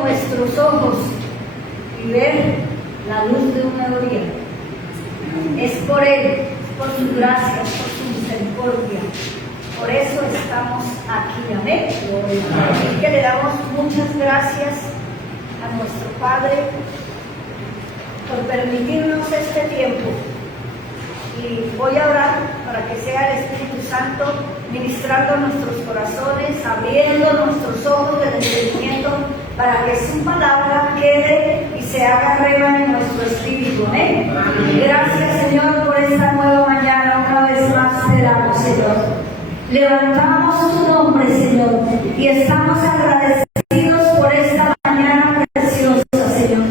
nuestros ojos y ver la luz de un nuevo día. Es por Él, es por su gracia, es por su misericordia. Por eso estamos aquí, amén. Así que le damos muchas gracias a nuestro Padre por permitirnos este tiempo. Y voy a orar para que sea el Espíritu Santo ministrando nuestros corazones, abriendo nuestros ojos del entendimiento, para que su palabra quede y se haga rema en nuestro espíritu. Amén. Gracias, Señor, por esta nueva mañana. Una vez más te damos, Señor. Levantamos tu nombre, Señor, y estamos agradecidos por esta mañana preciosa, Señor.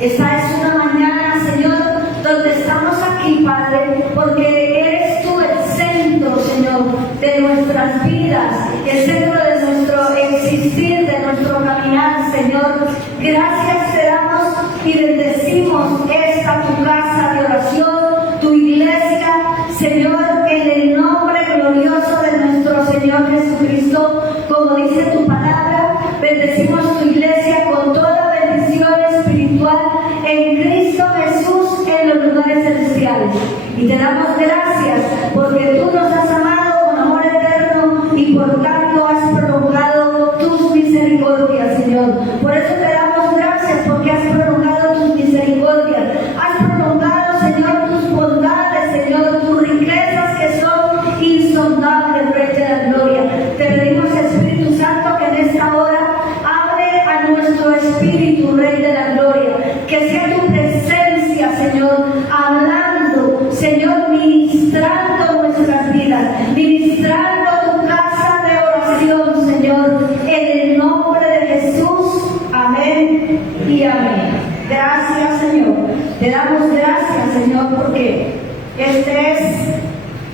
Esta es una mañana, Señor, donde estamos aquí, Padre, porque eres tú el centro, Señor, de nuestras vidas, el centro de nuestro existir, de nuestro caminar, Señor. Gracias te damos y bendecimos esta tu casa de oración, tu iglesia, Señor, en el nombre glorioso de nuestro Señor Jesucristo. Como dice tu palabra, bendecimos tu iglesia con toda bendición espiritual en Cristo Jesús en los lugares celestiales. Y te damos gracias porque tú nos has amado con amor eterno y por tanto has prolongado tus misericordias, Señor. Por eso te damos gracias porque has prolongado tus misericordias. Has prolongado, Señor, tus bondades, Señor, tus riquezas que son insondables, Rey de la Gloria. Te pedimos, Espíritu Santo, que en esta hora abre a nuestro espíritu, Rey de la Gloria. Que sea tu presencia, Señor, hablando, Señor, ministrando nuestras vidas, ministrando tu casa de oración, Señor, en el nombre de Jesús. Amén y amén. Gracias, Señor. Te damos gracias, Señor, porque este es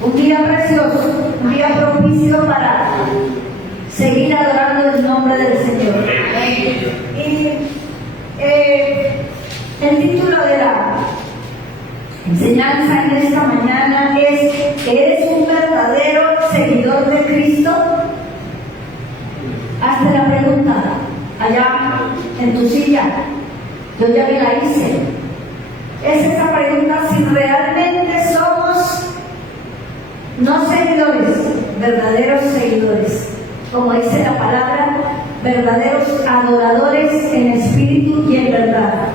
un día precioso, un día propicio para seguir adorando el nombre del Señor. Y el título de la enseñanza en esta mañana es: ¿eres un verdadero seguidor de Cristo? Hazte la pregunta allá en tu silla. Yo ya me la hice. Es esa pregunta si realmente somos no seguidores, verdaderos seguidores. Como dice la palabra, verdaderos adoradores en espíritu y en verdad.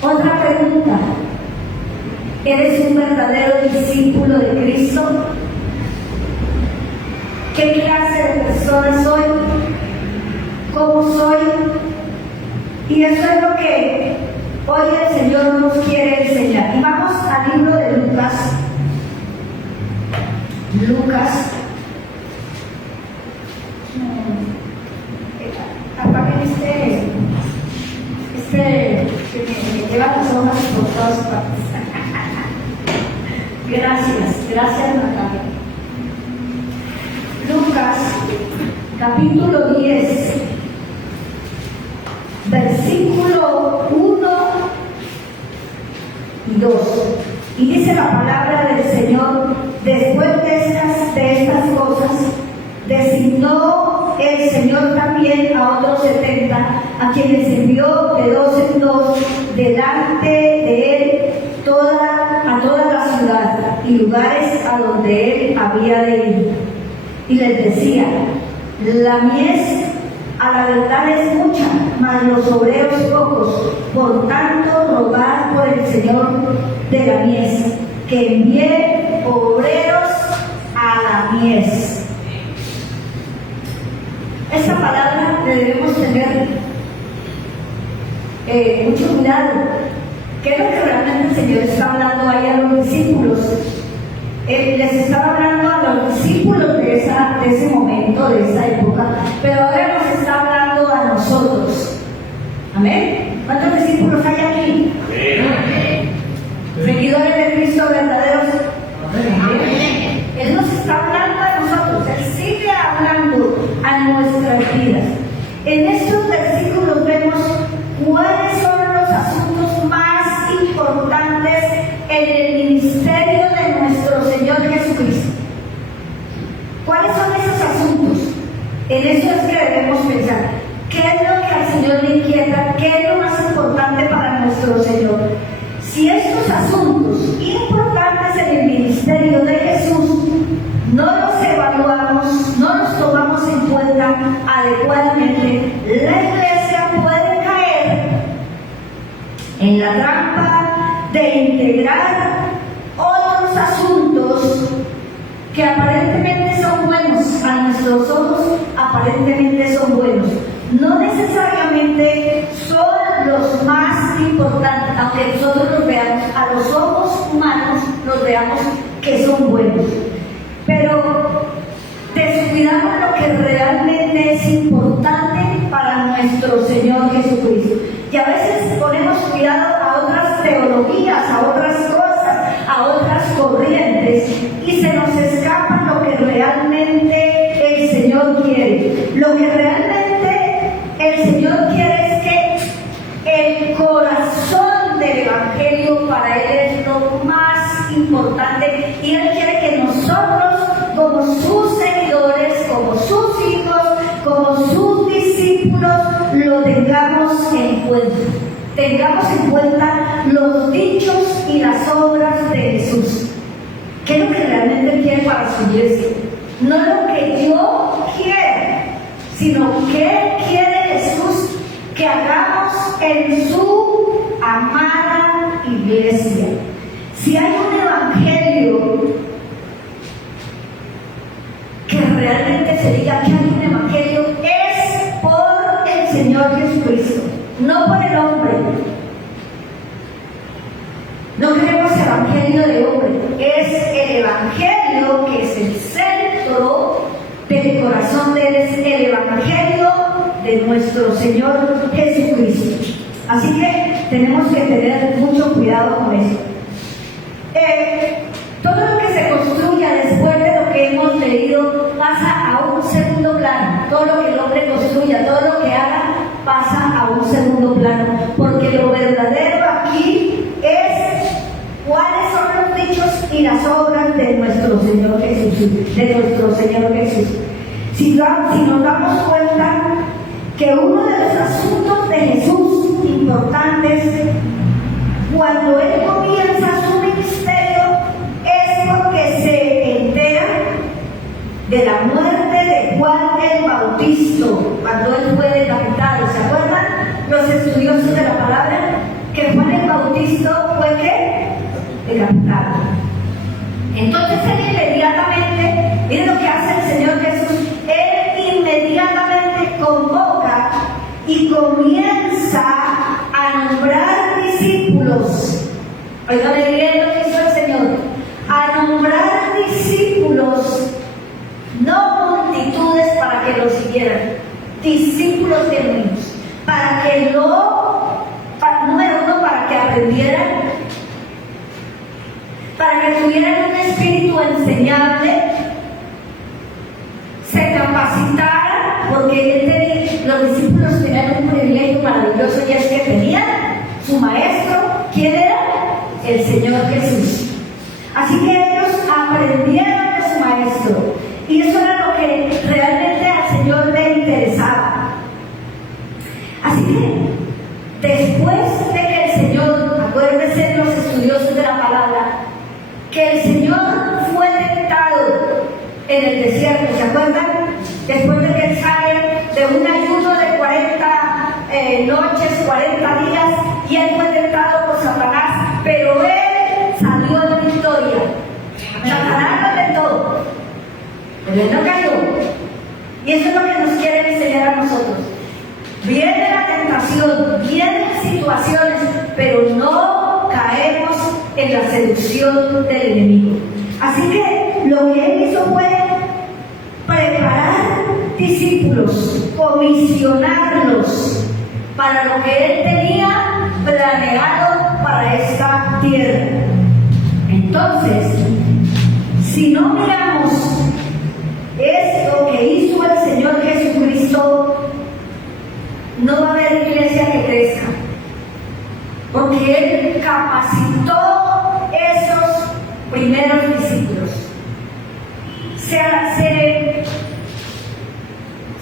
Otra pregunta: ¿eres un verdadero discípulo de Cristo? ¿Qué clase de persona soy? ¿Cómo soy? Y eso es lo que hoy el Señor nos quiere enseñar. Y vamos al libro de Lucas. Lucas. Apaguen que me lleva las hojas por todas partes. Gracias Natalia. Lucas, capítulo 10, versículo 1 y 2. Y dice la palabra del Señor: después de estas cosas, designó el Señor también a otros 70, a quienes envió de 2 en 2 delante de él a toda la ciudad y lugares a donde él había de ir. Y les decía: la mies a la verdad es mucha, mas los obreros pocos. Por tanto, rogad por el Señor de la mies que envíe obreros a la mies. Esta palabra le debemos tener mucho cuidado. ¿Qué es lo que realmente el Señor está hablando ahí a los discípulos? Les estaba hablando a los discípulos de ese momento, de esa época, pero ahora nos está hablando a nosotros. ¿Amén? ¿Cuántos discípulos hay aquí? Amén. ¿Seguidores de Cristo verdaderos? Amén. Él nos está hablando a nosotros, Él sigue hablando a nuestras vidas. En estos versículos vemos cuáles son los asuntos más importantes en el ministerio de nuestro Señor Jesucristo. ¿Cuáles son esos asuntos? En eso es que debemos pensar. ¿Qué es lo que al ¿qué es lo más importante para nuestro Señor? Si estos asuntos importantes en el ministerio de Jesús no los evaluamos, no los tomamos en cuenta adecuadamente, la iglesia puede caer en la trampa de integrar otros asuntos que aparentemente son buenos, a nuestros ojos aparentemente son buenos. No necesariamente son los más importantes, aunque nosotros los veamos, a los ojos humanos los veamos que son buenos. Pero descuidamos lo que realmente es importante para nuestro Señor Jesucristo. Y a veces ponemos cuidado a otras teologías, a otras cosas, a otras corrientes, y se nos escapa lo que realmente el Señor quiere. Lo que realmente el Señor quiere es que el corazón del Evangelio para Él es lo más importante, y Él quiere que nosotros, como sus seguidores, como sus hijos, como sus discípulos, lo tengamos en cuenta. Tengamos en cuenta los dichos y las obras de Jesús. ¿Qué es lo que realmente Él quiere para su iglesia? No lo que yo quiero, sino qué quiere Jesús que hagamos en su amada iglesia. Si hay un evangelio que realmente se diga que hay un evangelio, es por el Señor Jesucristo, no por el hombre. No queremos evangelio de hombre, es el evangelio que es el centro del corazón de Él, es el evangelio de nuestro Señor Jesucristo. Así que tenemos que tener mucho cuidado con eso. Todo lo que se construya después de lo que hemos leído pasa a un segundo plano. Todo lo que el hombre construya, todo lo que haga, pasa a un segundo plano. Porque lo verdadero aquí es cuáles son los dichos y las obras de nuestro Señor Jesús. Si nos damos cuenta que uno de los asuntos de Jesús importantes, cuando Él comienza su ministerio, es porque se entera de la muerte de Juan el Bautista, cuando él fue decapitado. ¿Se acuerdan los estudiosos de la palabra? Que Juan el Bautista fue ¿qué? Decapitado. Entonces él inmediatamente, miren lo que hace el Señor Jesús, él inmediatamente convoca y comienza a nombrar discípulos. Oigan bien lo que hizo el Señor, a nombrar discípulos, no multitudes para que lo siguieran, discípulos genuinos, para que número uno, para que aprendieran, para que tuvieran un espíritu enseñable, se capacitaran, porque los discípulos tenían un privilegio maravilloso, y es que tenían su maestro. ¿Quién era? El Señor Jesús. Así que ellos aprendieron de su maestro, y eso era lo que realmente al Señor le interesaba. Así que después de que el Señor, acuérdense los estudiosos de la palabra, que el Señor fue tentado en el desierto, ¿se acuerdan? Después de que Él sale de un ayuno de 40 noches, 40 días, y Él fue tentado por Satanás, pero Él salió en victoria. Satanás lo tentó, pero Él no cayó. Y eso es lo que nos quiere enseñar a nosotros. Viene la tentación, vienen situaciones, pero no caemos en la seducción del enemigo. Así que lo que Él hizo fue preparar discípulos, comisionarlos para lo que Él tenía planeado para esta tierra. Entonces, si no miramos esto que hizo el Señor Jesucristo, no va a haber iglesia que crezca, porque Él capacitó esos primeros discípulos, se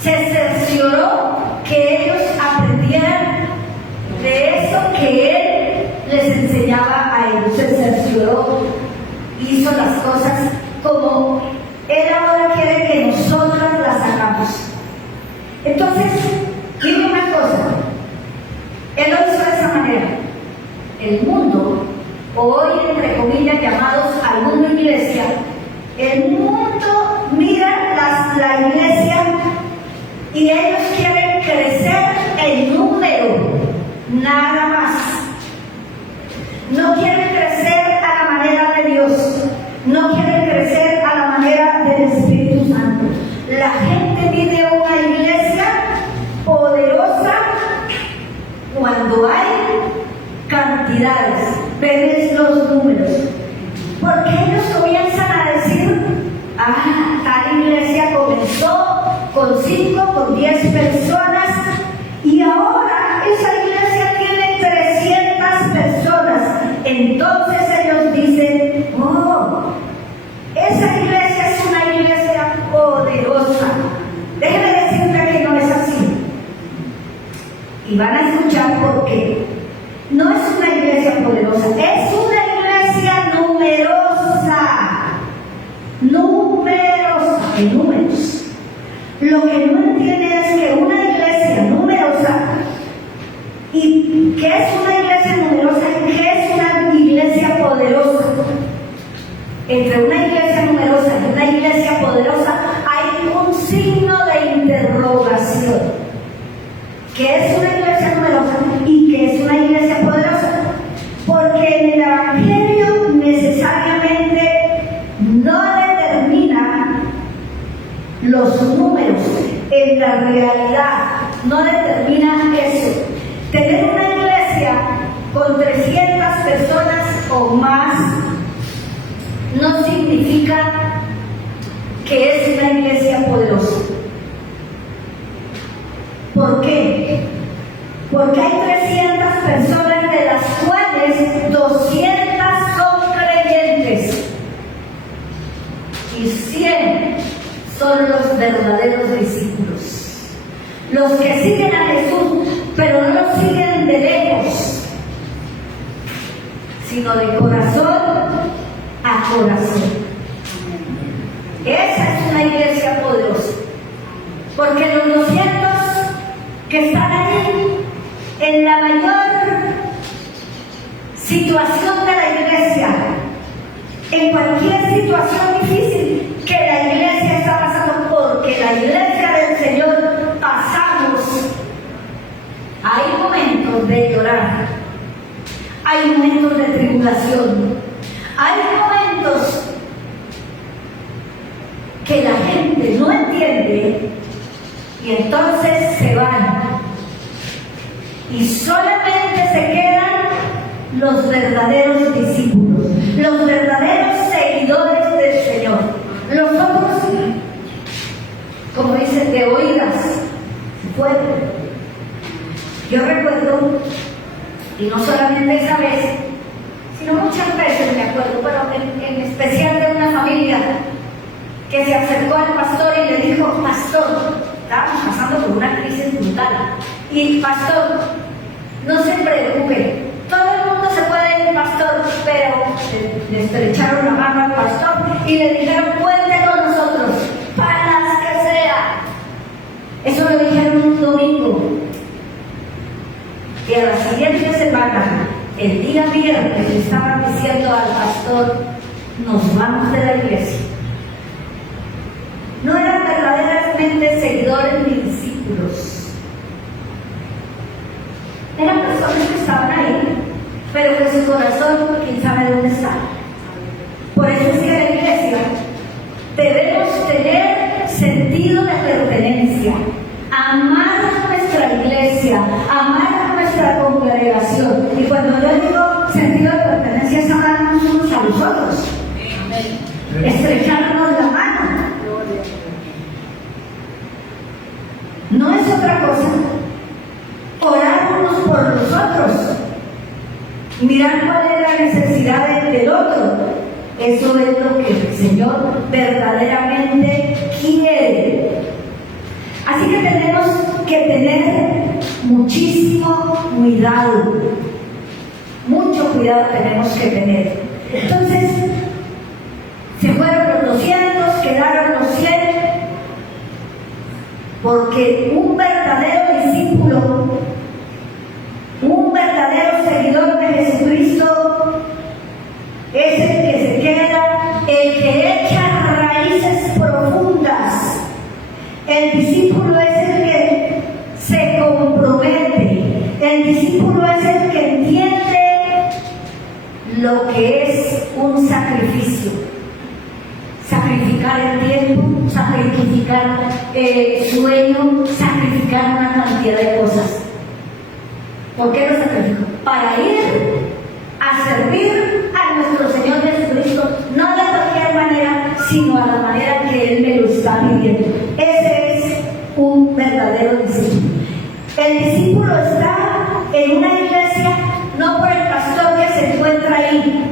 cercioró que ellos aprendieran el mundo, o hoy entre comillas llamados al mundo iglesia, el mundo mira la iglesia y ellos quieren crecer en número, nada más. No quieren crecer a la manera de Dios, no quieren crecer a la manera del Espíritu Santo. La gente pide una iglesia poderosa cuando hay cantidades, ves los números, porque ellos comienzan a decir, tal iglesia comenzó con 5, con 10 personas y ahora esa iglesia tiene 300 personas. Entonces ellos dicen, esa iglesia es una iglesia poderosa. Déjeme decirte que no es así. Y van a escuchar por qué. No es una iglesia poderosa, es una iglesia numerosa. Numerosa, en números. Lo que no entienden es que una iglesia numerosa, ¿y qué es una iglesia numerosa y qué es una iglesia poderosa? Entre una iglesia numerosa y una iglesia poderosa hay un signo de interrogación. ¿Qué es una iglesia numerosa y qué es una iglesia poderosa? Porque en el Evangelio necesariamente no determina los números, en la realidad no determina eso. Tener una iglesia con 300 personas o más no significa que es una iglesia poderosa. ¿Por qué? Porque hay 300 personas de las cuales 200 son creyentes y 100 son los verdaderos discípulos, los que siguen a Jesús, pero no lo siguen de lejos, sino de corazón a corazón. Esa es una iglesia poderosa, porque los 200 que están ahí en la mayor situación de la iglesia, en cualquier situación difícil que la iglesia está pasando, porque la iglesia del Señor pasamos, hay momentos de llorar, hay momentos de tribulación, hay momentos que la gente no entiende y entonces se van y solamente se quedan los verdaderos discípulos, los verdaderos seguidores del Señor. Los otros, como dicen, de oídas fueron. Yo recuerdo, y no solamente esa vez, sino muchas veces me acuerdo, pero en especial de una familia que se acercó al pastor y le dijo: pastor, estábamos pasando por una crisis brutal, y pastor, no se preocupe, todo el mundo se puede ir, pastor, pero le estrecharon la mano al pastor y le dijeron: cuente con nosotros, para las que sea. Eso lo dijeron un domingo. Y a la siguiente semana, el día viernes, le estaban diciendo al pastor: nos vamos de la iglesia. No eran verdaderamente seguidores ni discípulos. Eran personas que estaban ahí, pero que su corazón, quién sabe dónde está. Por eso es que la iglesia debemos tener sentido de pertenencia, amar a nuestra iglesia, amar a nuestra congregación. Y cuando yo digo sentido de pertenencia, es amarnos unos a los otros, estrecharnos la mano. No es otra cosa. Orar unos por los otros, mirar cuál es la necesidad del otro. Eso es lo que el Señor verdaderamente quiere. Así que tenemos que tener muchísimo cuidado. Mucho cuidado tenemos que tener. Entonces, se fueron los 200, quedaron los 100, porque un verdadero discípulo, un verdadero seguidor de Jesucristo, lo que es un sacrificio. Sacrificar el tiempo, sacrificar sueño, sacrificar una cantidad de cosas. ¿Por qué lo sacrifico? Para ir a servir a nuestro Señor Jesucristo, no de cualquier manera, sino a la manera que Él me lo está pidiendo. Ese es un verdadero discípulo. El discípulo está en una iglesia no por el pastor que se encuentra ahí.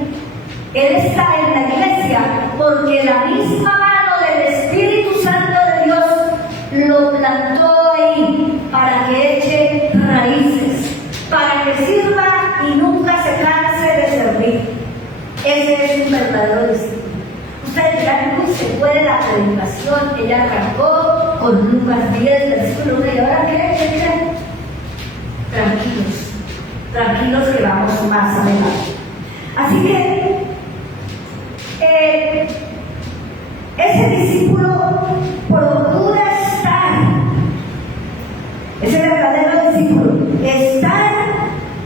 Él está en la iglesia porque la misma mano del Espíritu Santo de Dios lo plantó ahí para que eche raíces, para que sirva y nunca se canse de servir. Ese es un verdadero discípulo. Ustedes dirán, uy, se puede la predicación, ella arrancó con Lucas 10, versículo 1, ¿y ahora qué? Tranquilos, tranquilos que vamos más adelante. Así que ese discípulo procura estar, ese verdadero discípulo, estar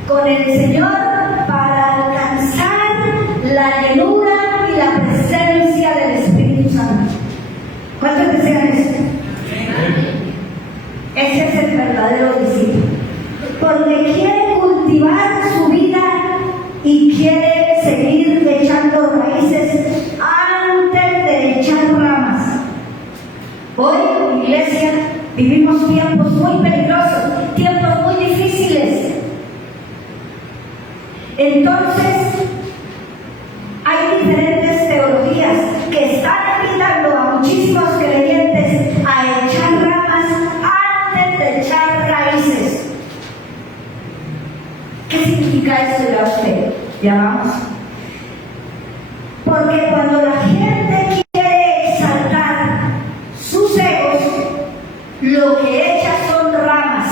con el Señor para alcanzar la llenura y la presencia del Espíritu Santo. ¿Cuántos desean eso? Ese es el verdadero discípulo, porque quiere cultivar su vida y quiere seguir echando raíces antes de echar ramas. Hoy, iglesia, vivimos tiempos muy peligrosos, tiempos muy difíciles. Entonces, hay diferentes teologías que están invitando a muchísimos creyentes a echar ramas antes de echar raíces. ¿Qué significa eso de usted? Ya vamos. Porque cuando la gente quiere exaltar sus egos, lo que echa son ramas.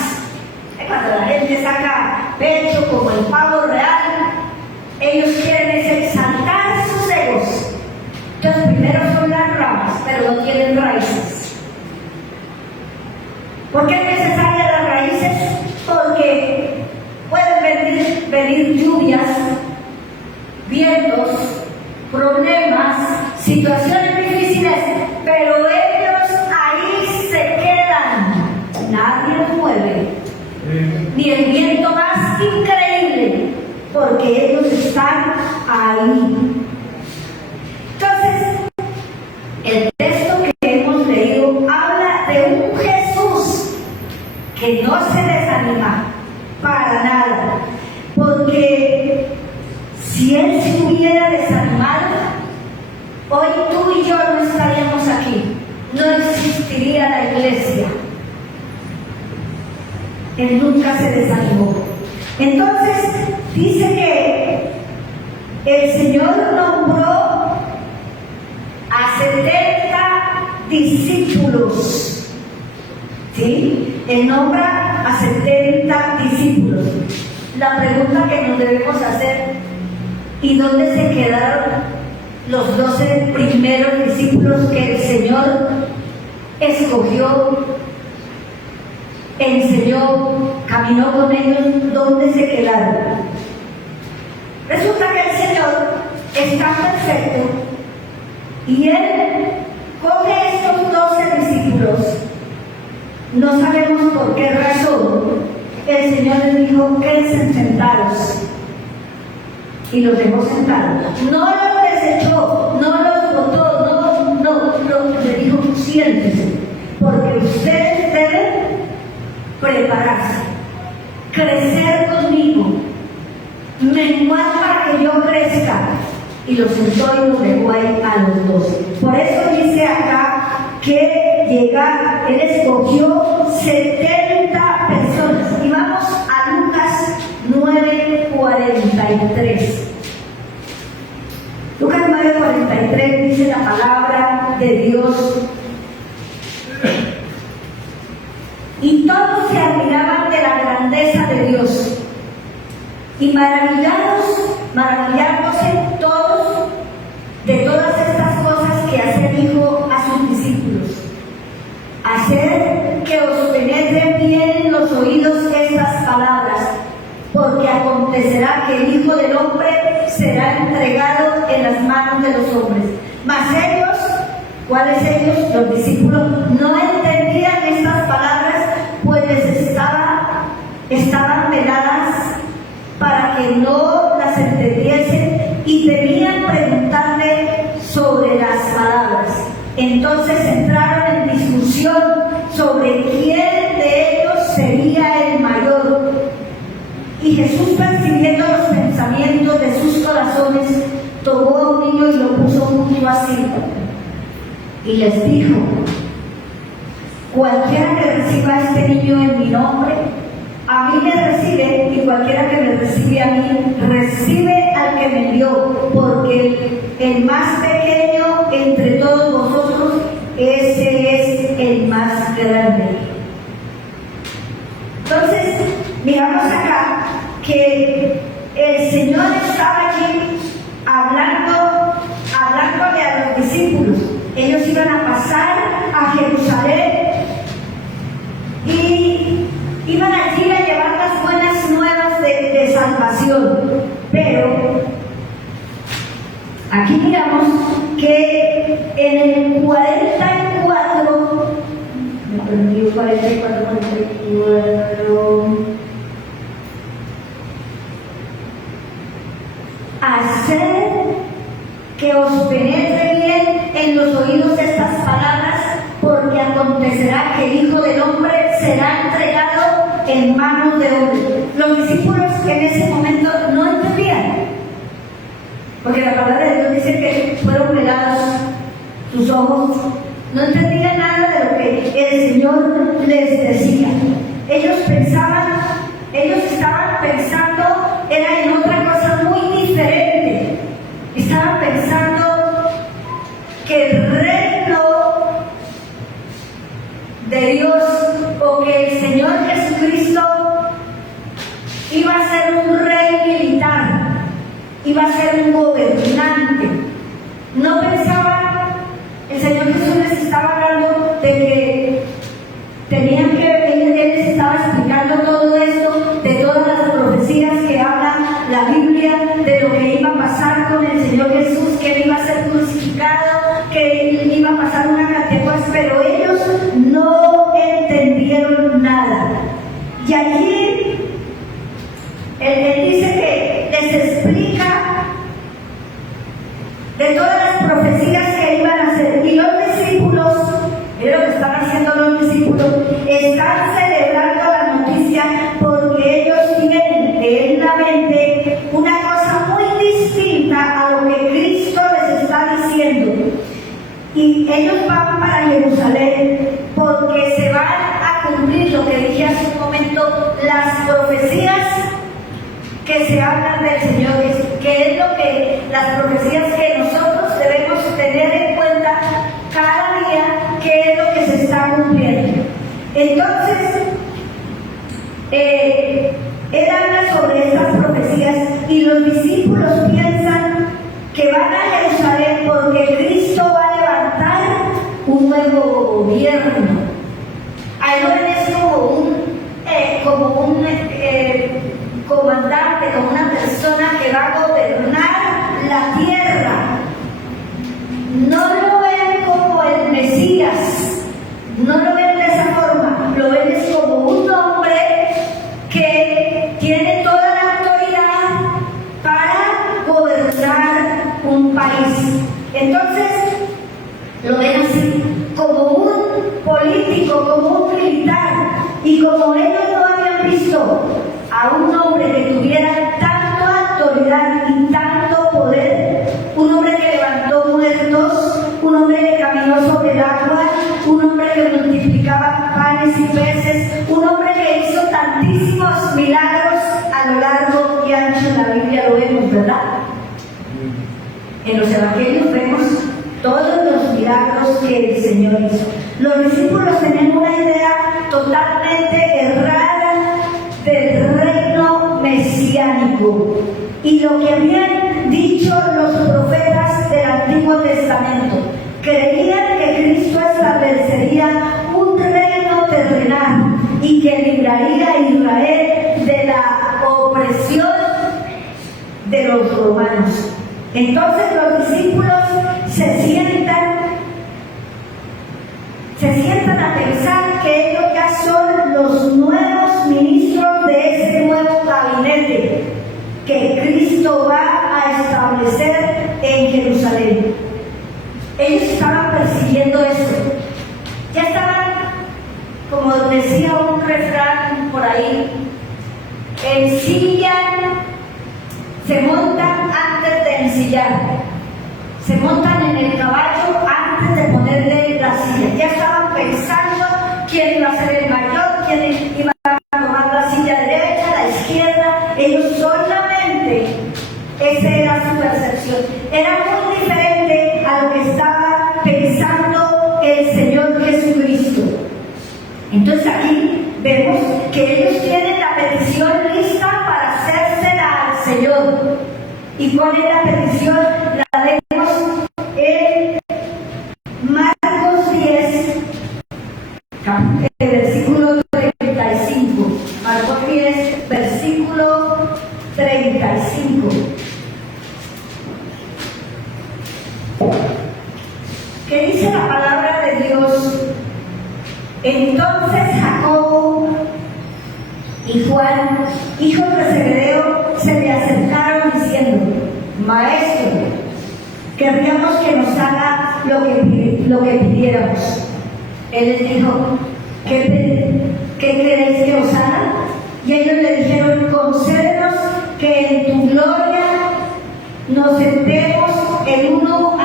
Cuando la gente saca pecho como el pavo real, ellos quieren es exaltar sus egos. Entonces primero son las ramas, pero no tienen raíces. ¿Por qué es necesaria las raíces? Porque pueden venir lluvias, vientos, problemas, situaciones difíciles, pero ellos ahí se quedan. Nadie los mueve, ni el viento más increíble, porque ellos están ahí. Entonces, el texto que hemos leído habla de un Jesús que no se desanima para nada, porque si Él se hubiera desanimado, hoy tú y yo no estaríamos aquí, no existiría la iglesia. Él nunca se desanimó. Entonces dice que el Señor nombró a 70 discípulos. ¿Sí? Él nombra a 70 discípulos. La pregunta que nos debemos hacer: ¿y dónde se quedaron los 12 primeros discípulos que el Señor escogió, enseñó, caminó con ellos? ¿Dónde se quedaron? Resulta que el Señor está perfecto y Él coge estos 12 discípulos. No sabemos por qué razón. El Señor les dijo: quédense sentados. Y los dejó sentados. No los desechó, no los botó, no, le dijo: siéntense, porque ustedes deben prepararse, crecer conmigo, menguar para que yo crezca. Y los sentó y los dejó ahí a los 12. Por eso dice acá que Él escogió 70 personas. Y vamos a Lucas 9:43. Lucas 9:43 dice la palabra de Dios: y todos se admiraban de la grandeza de Dios, y maravillándose todos de todas estas cosas que hace dijo a sus discípulos: haced que os penetren bien en los oídos estas palabras, porque acontecerá acontecerá que el Hijo del Hombre será entregado en las manos de los hombres. Mas ellos, ¿cuáles ellos? Los discípulos no entendían estas palabras, pues les estaban veladas para que no las entendiesen y temían preguntarle sobre las palabras. Entonces entraron en discusión sobre quién de ellos sería el mayor. Y Jesús, percibiendo los pensamientos de sus corazones, tomó a un niño y lo puso junto a sí. Y les dijo: cualquiera que reciba a este niño en mi nombre, a mí me recibe, y cualquiera que me recibe a mí, recibe al que me envió, porque el más pequeño entre todos vosotros, ese es el más grande. Entonces, miramos acá que el Señor estaba allí hablándole a los discípulos. Ellos iban a pasar a Jerusalén y iban allí a llevar las buenas nuevas de salvación. Pero aquí miramos que en el 44, me perdí, 44, hacer que os penetre bien en los oídos estas palabras, porque acontecerá que el Hijo del Hombre será entregado en manos de hombres. Los discípulos en ese momento no entendían, porque la palabra de Dios dice que fueron velados sus ojos, no entendían nada de lo que el Señor les decía. Ellos estaban pensando, era en otra cosa muy diferente. Estaban pensando que el reino de Dios, o que el Señor Jesucristo iba a ser un rey militar, iba a ser un gobernante. No pensaban, el Señor Jesús les estaba hablando de que tenían que, él les estaba explicando todo esto, de todas las profecías que habla la Biblia, de lo que iba a pasar con el Señor Jesús, que él iba a ser crucificado, que él iba a pasar una cantidad de cosas, pero ellos no entendieron nada. Y allí él dice que les explica de todas las profecías que iban a hacer. Y los discípulos, es lo que están haciendo los discípulos, están celebrando la noticia, porque ellos tienen en la mente una cosa muy distinta a lo que Cristo les está diciendo. Y ellos van para Jerusalén porque se van a cumplir lo que dije hace un momento, las profecías que se hablan del Señor, que es lo que las profecías que nosotros debemos tener en cuenta cada día, que es lo que se está cumpliendo. Entonces, él habla sobre estas profecías y los discípulos piensan que van a Jerusalén porque Cristo va a levantar un nuevo gobierno. Ahí lo ven es como un comandante, como una persona que va a gobernar la tierra. No lo ven como el Mesías, no lo ven de esa forma, lo ven es como un hombre que tiene toda la autoridad para gobernar un país. Entonces, lo ven así, como un político, como un militar, y como ellos no habían visto a un hombre que tuviera tanta autoridad y tanto poder, un hombre que levantó muertos, un hombre que caminó sobre el agua, un hombre que multiplicaba panes y peces, un hombre que hizo tantísimos milagros a lo largo y ancho de la Biblia, lo vemos, ¿verdad? En los evangelios vemos todos los milagros que el Señor hizo. Los discípulos tenían una idea totalmente errada del reino mesiánico y lo que habían dicho los profetas del Antiguo Testamento. Creían que Cristo establecería un reino terrenal y que libraría a Israel de la opresión los romanos. Entonces los discípulos se sientan a pensar que ellos ya son los nuevos ministros de ese nuevo gabinete que Cristo va a establecer en Jerusalén. Ellos estaban persiguiendo eso. Ya estaban, como decía un refrán por ahí, se montan antes de ensillar, se montan en el caballo antes de ponerle la silla. Ya estaban pensando quién iba a ser el mayor, quién iba a tomar la silla derecha, la izquierda. Ellos solamente, esa era su percepción. Era muy diferente a lo que estaba pensando el Señor Jesucristo. Entonces aquí vemos que ellos tienen la petición lista para hacérsela al Señor. ¿Y cuál es la petición? La vemos en Marcos 10, versículo 35. Marcos 10, versículo 35. ¿Qué dice la palabra de Dios? Entonces Jacobo y Juan, hijos de Zebedeo, se le acercaron diciendo: Maestro, querríamos que nos haga lo que pidiéramos. Él les dijo: ¿Qué queréis que os haga? Y ellos le dijeron: concédenos que en tu gloria nos sentemos el uno a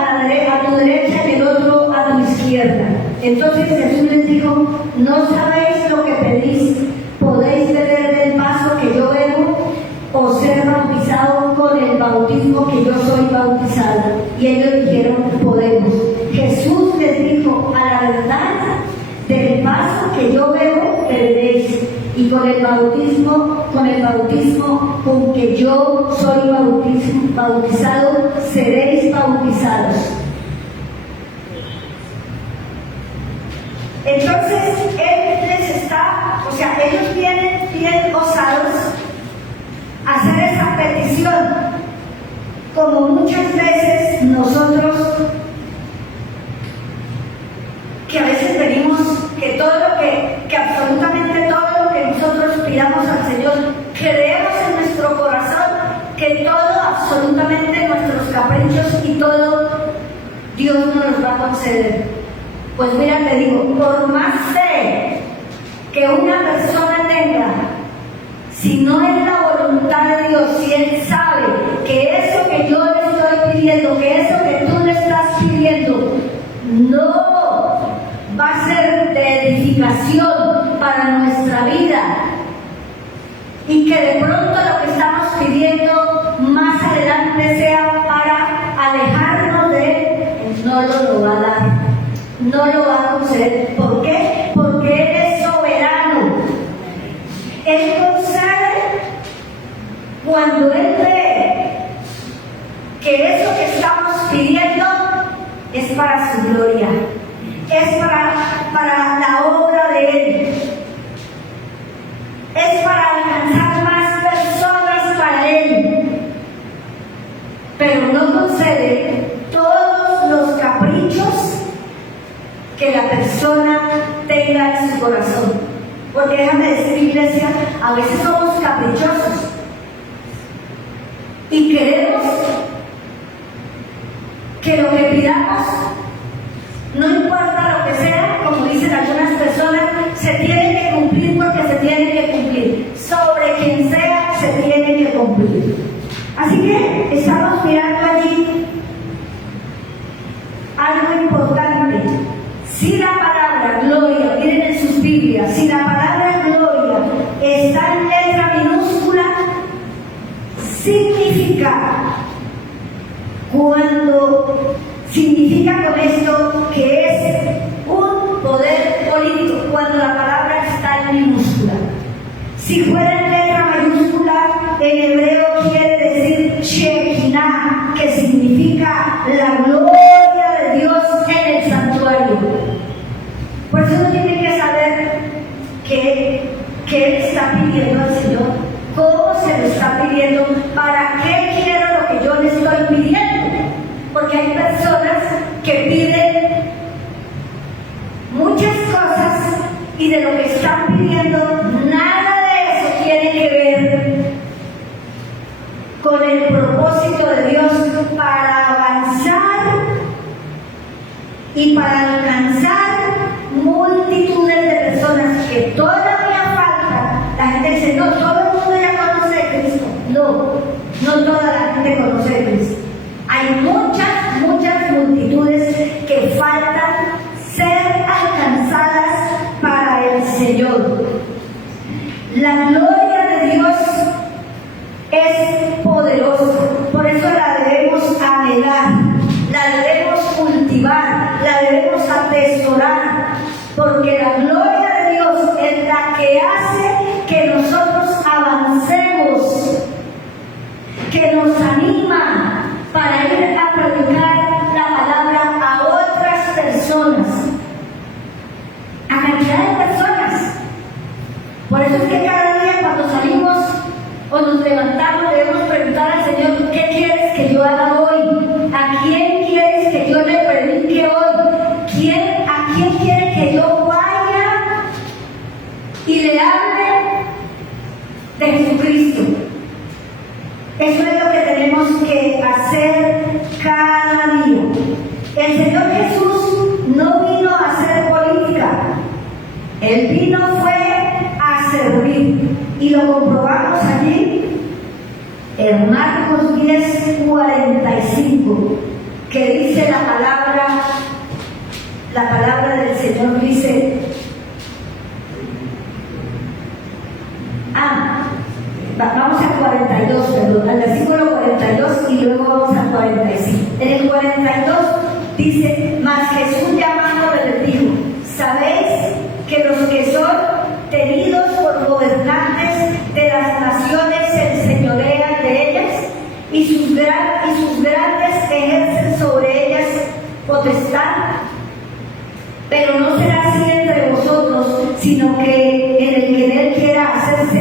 tu derecha y el otro a tu izquierda. Entonces Jesús les dijo: no sabéis lo que pedís. ¿Podéis beber del vaso que yo bebo o ser bautizado con el bautismo que yo soy bautizado? Y ellos dijeron: podemos. Jesús les dijo: a la verdad, del vaso que yo bebo beberéis, y con el bautismo con que yo soy bautizado seréis bautizados. Entonces Él les está, ellos vienen bien osados a hacer esa petición, como muchas veces nosotros, que a veces venimos, que absolutamente todo lo que nosotros pidamos al Señor, creemos en nuestro corazón que todo, absolutamente nuestros caprichos y todo, Dios nos los va a conceder. Pues mira, te digo, por más fe que una persona tenga, si no es la voluntad de Dios, si Él sabe que eso que yo le estoy pidiendo, que eso que tú le estás pidiendo, no va a ser de edificación para nuestra vida, y que de pronto lo que estamos pidiendo más adelante sea para alejarnos de Él, no lo va a dar, no lo va a conceder. ¿Por qué? Porque Él es soberano. Él concede cuando Él ve que eso que estamos pidiendo es para su gloria, es para la obra de Él, es para alcanzar más personas para Él, pero no concede todos los caprichos que la persona tenga en su corazón. Porque déjame decir, iglesia, a veces somos caprichosos y queremos que lo que pidamos, no importa lo que sea, como dicen algunas personas, se tiene que cumplir porque se tiene que cumplir. Sobre quien sea, se tiene que cumplir. Así que estamos mirando allí algo importante. Si la palabra gloria, miren en sus Biblias, si la palabra gloria está en letra minúscula, significa con esto que es un poder político, cuando la palabra está en minúscula. Si fuera en letra mayúscula, en hebreo quiere decir Shekinah, que significa la gloria de Dios en el santuario. Por eso uno tiene que saber que Él está pidiendo al Señor, cómo se lo está pidiendo, para qué quiero lo nos levantamos debemos preguntar al Señor, ¿qué quieres que yo haga hoy? ¿A quién quieres que yo le predique hoy? ¿A quién quiere que yo vaya y le hable de Jesucristo? Eso es lo que tenemos que hacer cada día. El Señor Jesús no vino a hacer política. Él vino fue a servir. Y lo comprobamos allí en Marcos 10:45, que dice la palabra del Señor dice, vamos al 42, perdón, al versículo 42 y luego vamos al 45. En el 42 dice, mas Jesús llamándole les dijo, ¿sabéis que los que son tenidos por gobernantes de las naciones se enseñorean de ellas y sus grandes ejercen sobre ellas potestad? Pero no será así entre vosotros, sino que en el que Él quiera hacerse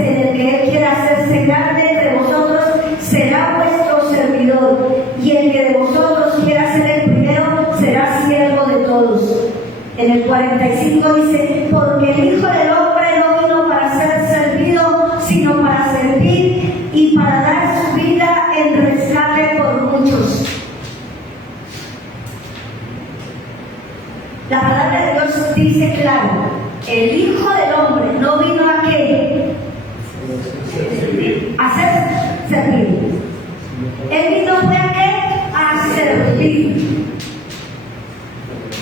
grande entre vosotros, será vuestro servidor, y el que de vosotros quiera ser el primero, será siervo de todos. En el 45 dice, porque el Hijo del Hombre no vino para ser servido, sino para servir y para dar su vida en rescate por muchos. La palabra de Dios dice claro, el Hijo del Hombre no vino a ¿qué? A ser servido. Él vino fue a ¿qué? A servir.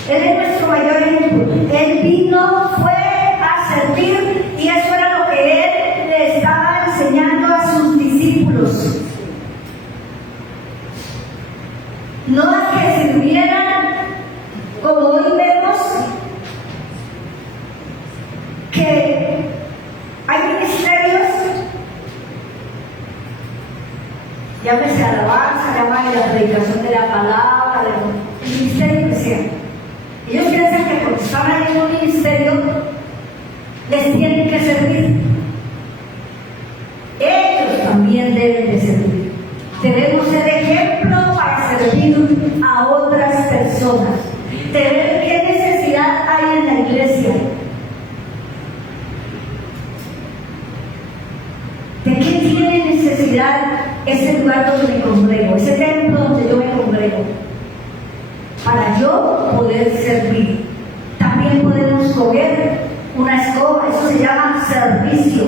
Él es nuestro mayor ejemplo. Él vino fue a servir y eso era lo que Él le estaba enseñando a sus discípulos. No a que sirvieran como hoy vemos que hay ministerios, llámese alabanza, llámese la predicación de la palabra, el ministerio que sea. Ellos piensan que porque están ahí en un ministerio les tienen que servir. Ellos también deben de servir. Debemos ser ejemplo para servir a otras personas. De ver qué necesidad hay en la iglesia. ¿De qué tiene necesidad ese lugar donde me congrego, ese templo donde yo me congrego? Para yo poder servir. También podemos coger una escoba, eso se llama servicio.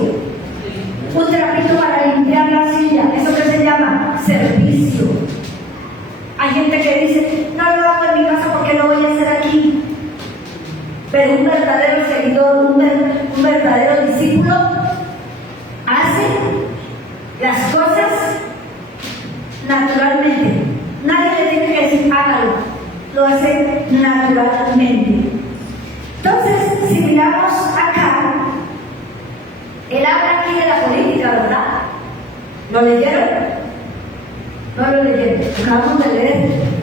Un trapito para limpiar la silla, eso que se llama servicio. Hay gente que dice, no lo hago en mi casa porque lo voy a hacer aquí. Pero un verdadero seguidor, un verdadero discípulo, hace las cosas naturalmente. Nadie le tiene que decir, hágalo. Lo hace naturalmente. Entonces, si miramos acá, él habla aquí de la política, ¿verdad? ¿Lo leyeron? No lo leyeron. Acabamos de leer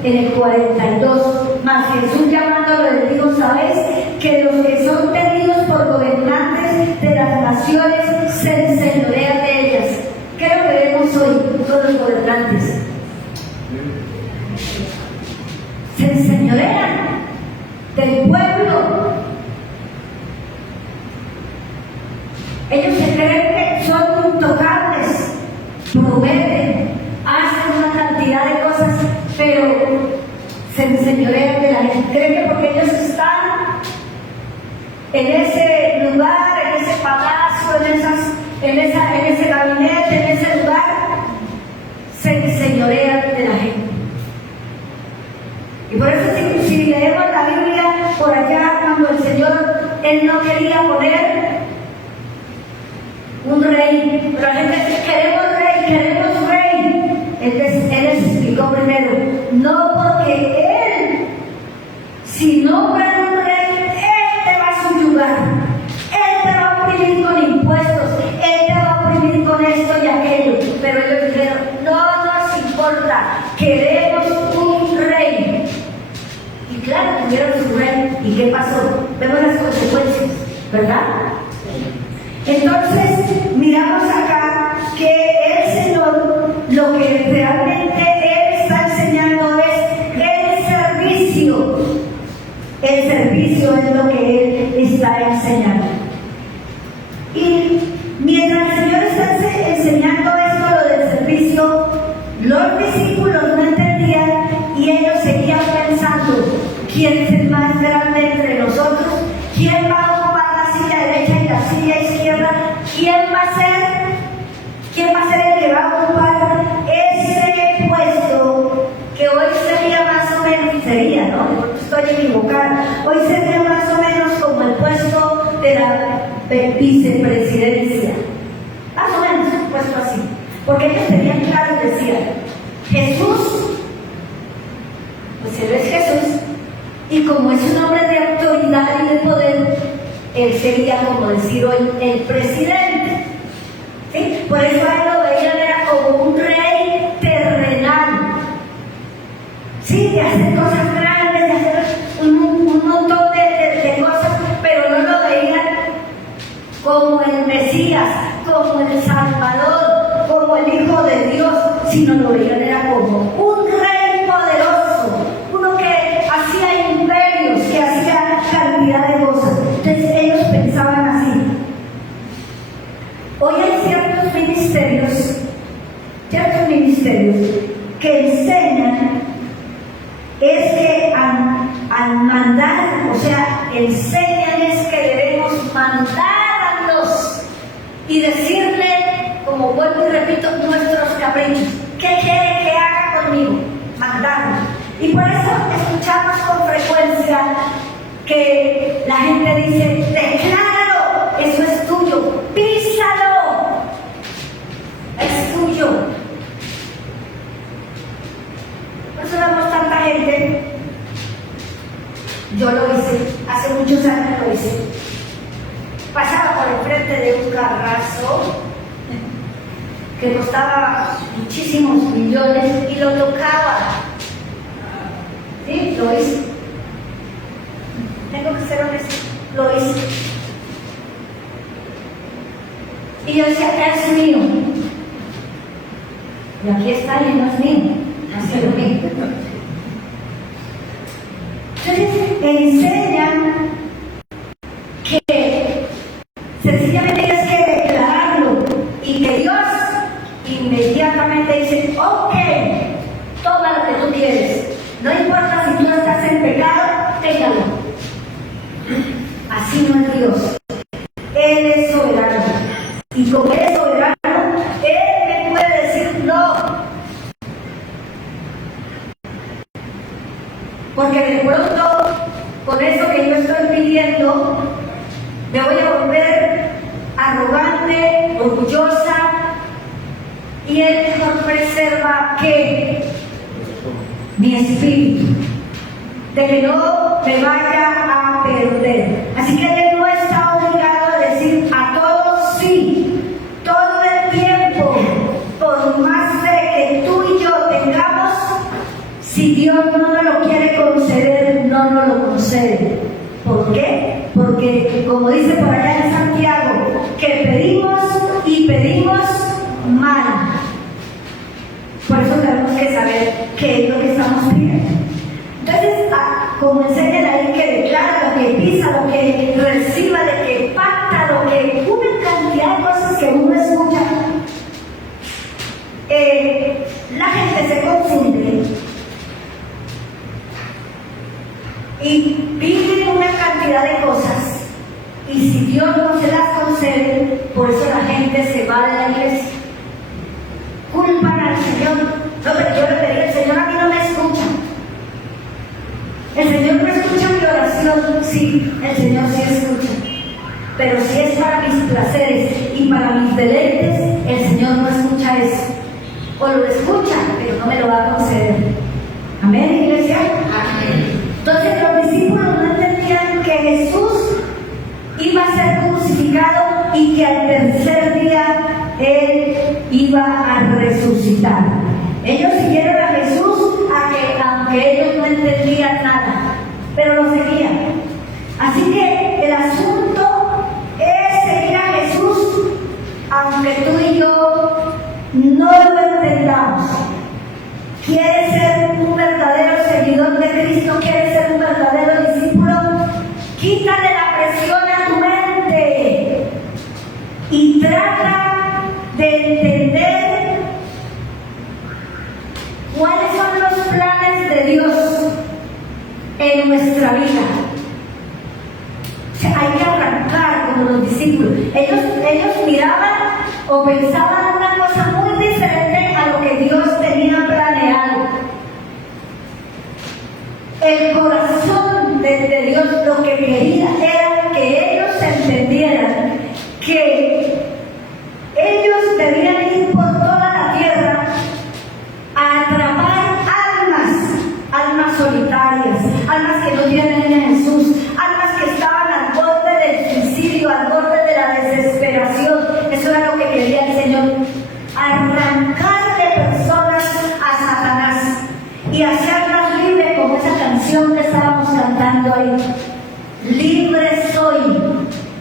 en el 42. Mas Jesús llamándolo les dijo, ¿sabéis que los que son tenidos por gobernantes de las naciones se enseñorean de ellas? ¿Qué es lo que vemos hoy con los gobernantes? Se enseñorean del pueblo. Ellos se creen que son intocables, prometen, hacen una cantidad de cosas, pero se enseñorean de la gente. Creen que porque ellos están en ese lugar, en ese palacio, en ese gabinete, en ese lugar, se enseñorean de la gente. Y por eso si leemos la Biblia por allá, cuando el Señor, Él no quería poner un rey, pero la gente dice, queremos rey. Entonces Él les explicó primero, no porque Él, si nombra un rey, Él te va a subyugar, Él te va a oprimir con impuestos, Él te va a oprimir con esto y aquello. Pero ellos dijeron, no nos importa, queremos un rey. Y claro, tuvieron su rey. ¿Y qué pasó? Vemos las consecuencias, ¿verdad? Entonces, miramos acá que Él se ¿Quién es el más grande entre nosotros? ¿Quién va a ocupar la silla derecha y la silla izquierda? ¿Quién va a ser el que va a ocupar ese puesto que hoy sería más o menos, ¿no? Estoy equivocada. Hoy sería más o menos como el puesto de la vicepresidencia. Más o menos un puesto así. Porque ellos tenían claro y decían, Jesús, pues él es Jesús, y como es un hombre de autoridad y de poder, él sería, como decir hoy, el presidente. ¿Sí? Por eso a él lo veían era como un rey terrenal. Sí, de hacer cosas grandes, de hacer un montón de cosas, pero no lo veían como el Mesías, como el Salvador, como el Hijo de Dios, sino lo veían era como un rey poderoso, uno que hacía imperios, que hacía cantidad de cosas. Entonces ellos pensaban así. Hoy hay ciertos ministerios que enseñan es que al mandar, o sea, enseñan es que debemos mandarnos y decirle, como vuelvo y repito, nuestros caprichos. ¿Qué quiere que haga conmigo? Mandarnos. Y por eso escuchamos con frecuencia que la gente dice, decláralo, eso es tuyo, písalo, es tuyo. Por eso vemos tanta gente. Yo lo hice, hace muchos años lo hice. Pasaba por el frente de un carrazo que costaba muchísimos millones y lo tocaba. ¿Sí? Lo hice. Tengo que ser honesto, lo hice. Y yo decía, es mío. Y aquí está y no es mío. Así lo mismo. Entonces enseñan que sencillamente tienes que declararlo y que Dios inmediatamente dice, ok, toma lo que tú quieres. No importa si tú estás en pecado, téngalo. Así no es Dios. Él es soberano. Y como Él es soberano, Él me puede decir no. Porque de pronto, con eso que yo estoy pidiendo, me voy a volver arrogante, orgullosa, y Él mejor preserva que mi espíritu, de que no me vaya a perder. Así que Él no está obligado a decir a todos sí, todo el tiempo, por más fe que tú y yo tengamos. Si Dios no nos lo quiere conceder, no nos lo concede. ¿Por qué? Porque, como dice por allá en Santiago, que pedimos y pedimos mal. Por eso tenemos que saber qué es lo que estamos pidiendo. Entonces, como enseñan ahí, que declara, lo que pisa, lo que reciba, de que pacta, lo que una cantidad de cosas que uno escucha, la gente se confunde y piden una cantidad de cosas, y si Dios no se las concede, por eso la gente se va de la iglesia. Culpan al Señor. No, pero yo le pedí, el Señor a mí no me escucha. El Señor no escucha mi oración. Sí, el Señor sí escucha. Pero si es para mis placeres y para mis deleites, el Señor no escucha eso. O lo escucha, pero no me lo va a conceder. ¿Amén, iglesia? Amén. Entonces los discípulos no entendían que Jesús iba a ser crucificado y que al tercer día Él iba a resucitar. Ellos siguieron a Jesús, aunque ellos no entendían nada, pero lo seguían. Así que el asunto es seguir a Jesús, aunque tú y yo no lo entendamos. ¿Quieres ser un verdadero seguidor de Cristo? ¿Quieres ser un verdadero discípulo? Quítale la presión a tu mente y trata de entender cuáles son los planes de Dios en en nuestra vida. O sea, hay que arrancar como los discípulos. Ellos miraban o pensaban una cosa muy diferente a lo que Dios tenía planeado. El corazón de Dios lo que quería era que ellos entendieran que ellos debían ir por toda la tierra a atrapar almas solitarias, almas que no tienen a Jesús, almas que estaban al borde del suicidio, al borde de la desesperación. Eso era lo que quería el Señor, arrancar de personas a Satanás y hacerlas libres, como esa canción que estábamos cantando ahí. Libre soy,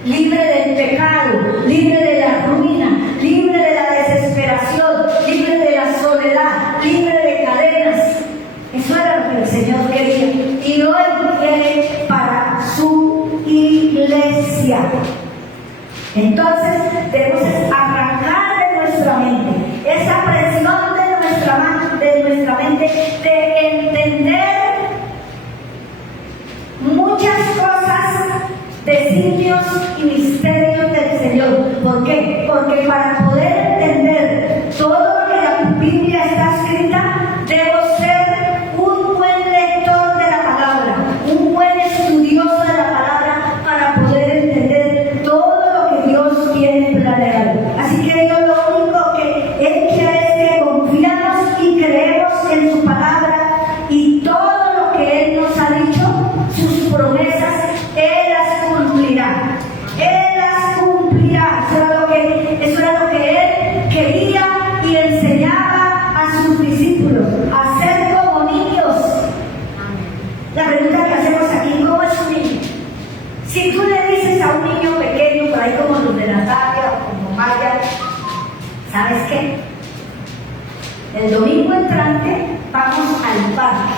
libre del pecado, libre de la ruina, libre de la desesperación, libre de la soledad, libre de cadenas. Eso era lo que el Señor quería y hoy quiere para su iglesia. Entonces debemos arrancar de nuestra mente esa presión de nuestra mente de entender muchas cosas, designios y misterios del Señor. ¿Por qué? Porque para poder entender todo lo que la Biblia está escrita, debo ser un buen lector de la palabra, un buen estudioso de la palabra para poder entender todo lo que Dios tiene planeado. Así que Dios lo único que Él quiere es que confiamos y creemos en su palabra y todo lo que Él nos ha dicho, sus promesas, Él las cumplirá. Él las cumplirá. Eso era lo que Él quería y enseñaba a sus discípulos, a ser como niños. La pregunta que hacemos aquí, ¿cómo es un niño? Si tú le dices a un niño pequeño, por ahí como los de Natalia o como Maya, ¿sabes qué? El domingo entrante vamos al parque.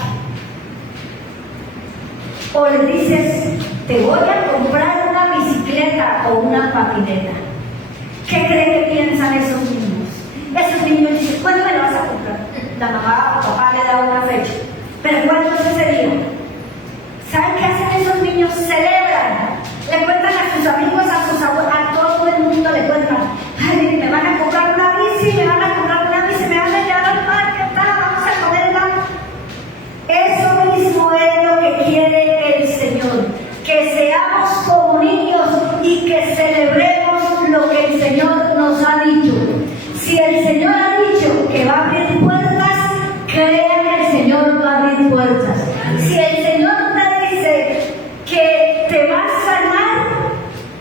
O le dices, te voy a comprar una bicicleta o una patineta. ¿Qué creen que piensan esos niños? Esos niños dicen, ¿cuándo me lo vas a comprar? La mamá o papá le da una fecha. ¿Pero cuándo es ese día? ¿Saben qué hacen esos niños? Celebran. Le cuentan a sus amigos, a sus abuelos, a todo el mundo le cuentan. Ay, me van a comprar una bici, me van a comprar una bici, me van a llevar al parque, vamos a comer helado. Eso mismo es lo que quiere el Señor, que seamos como niños y que celebremos lo que el Señor nos ha dicho. Si el Señor ha dicho que va a abrir puertas, crea que el Señor va a abrir puertas. Si el Señor te dice que te va a sanar,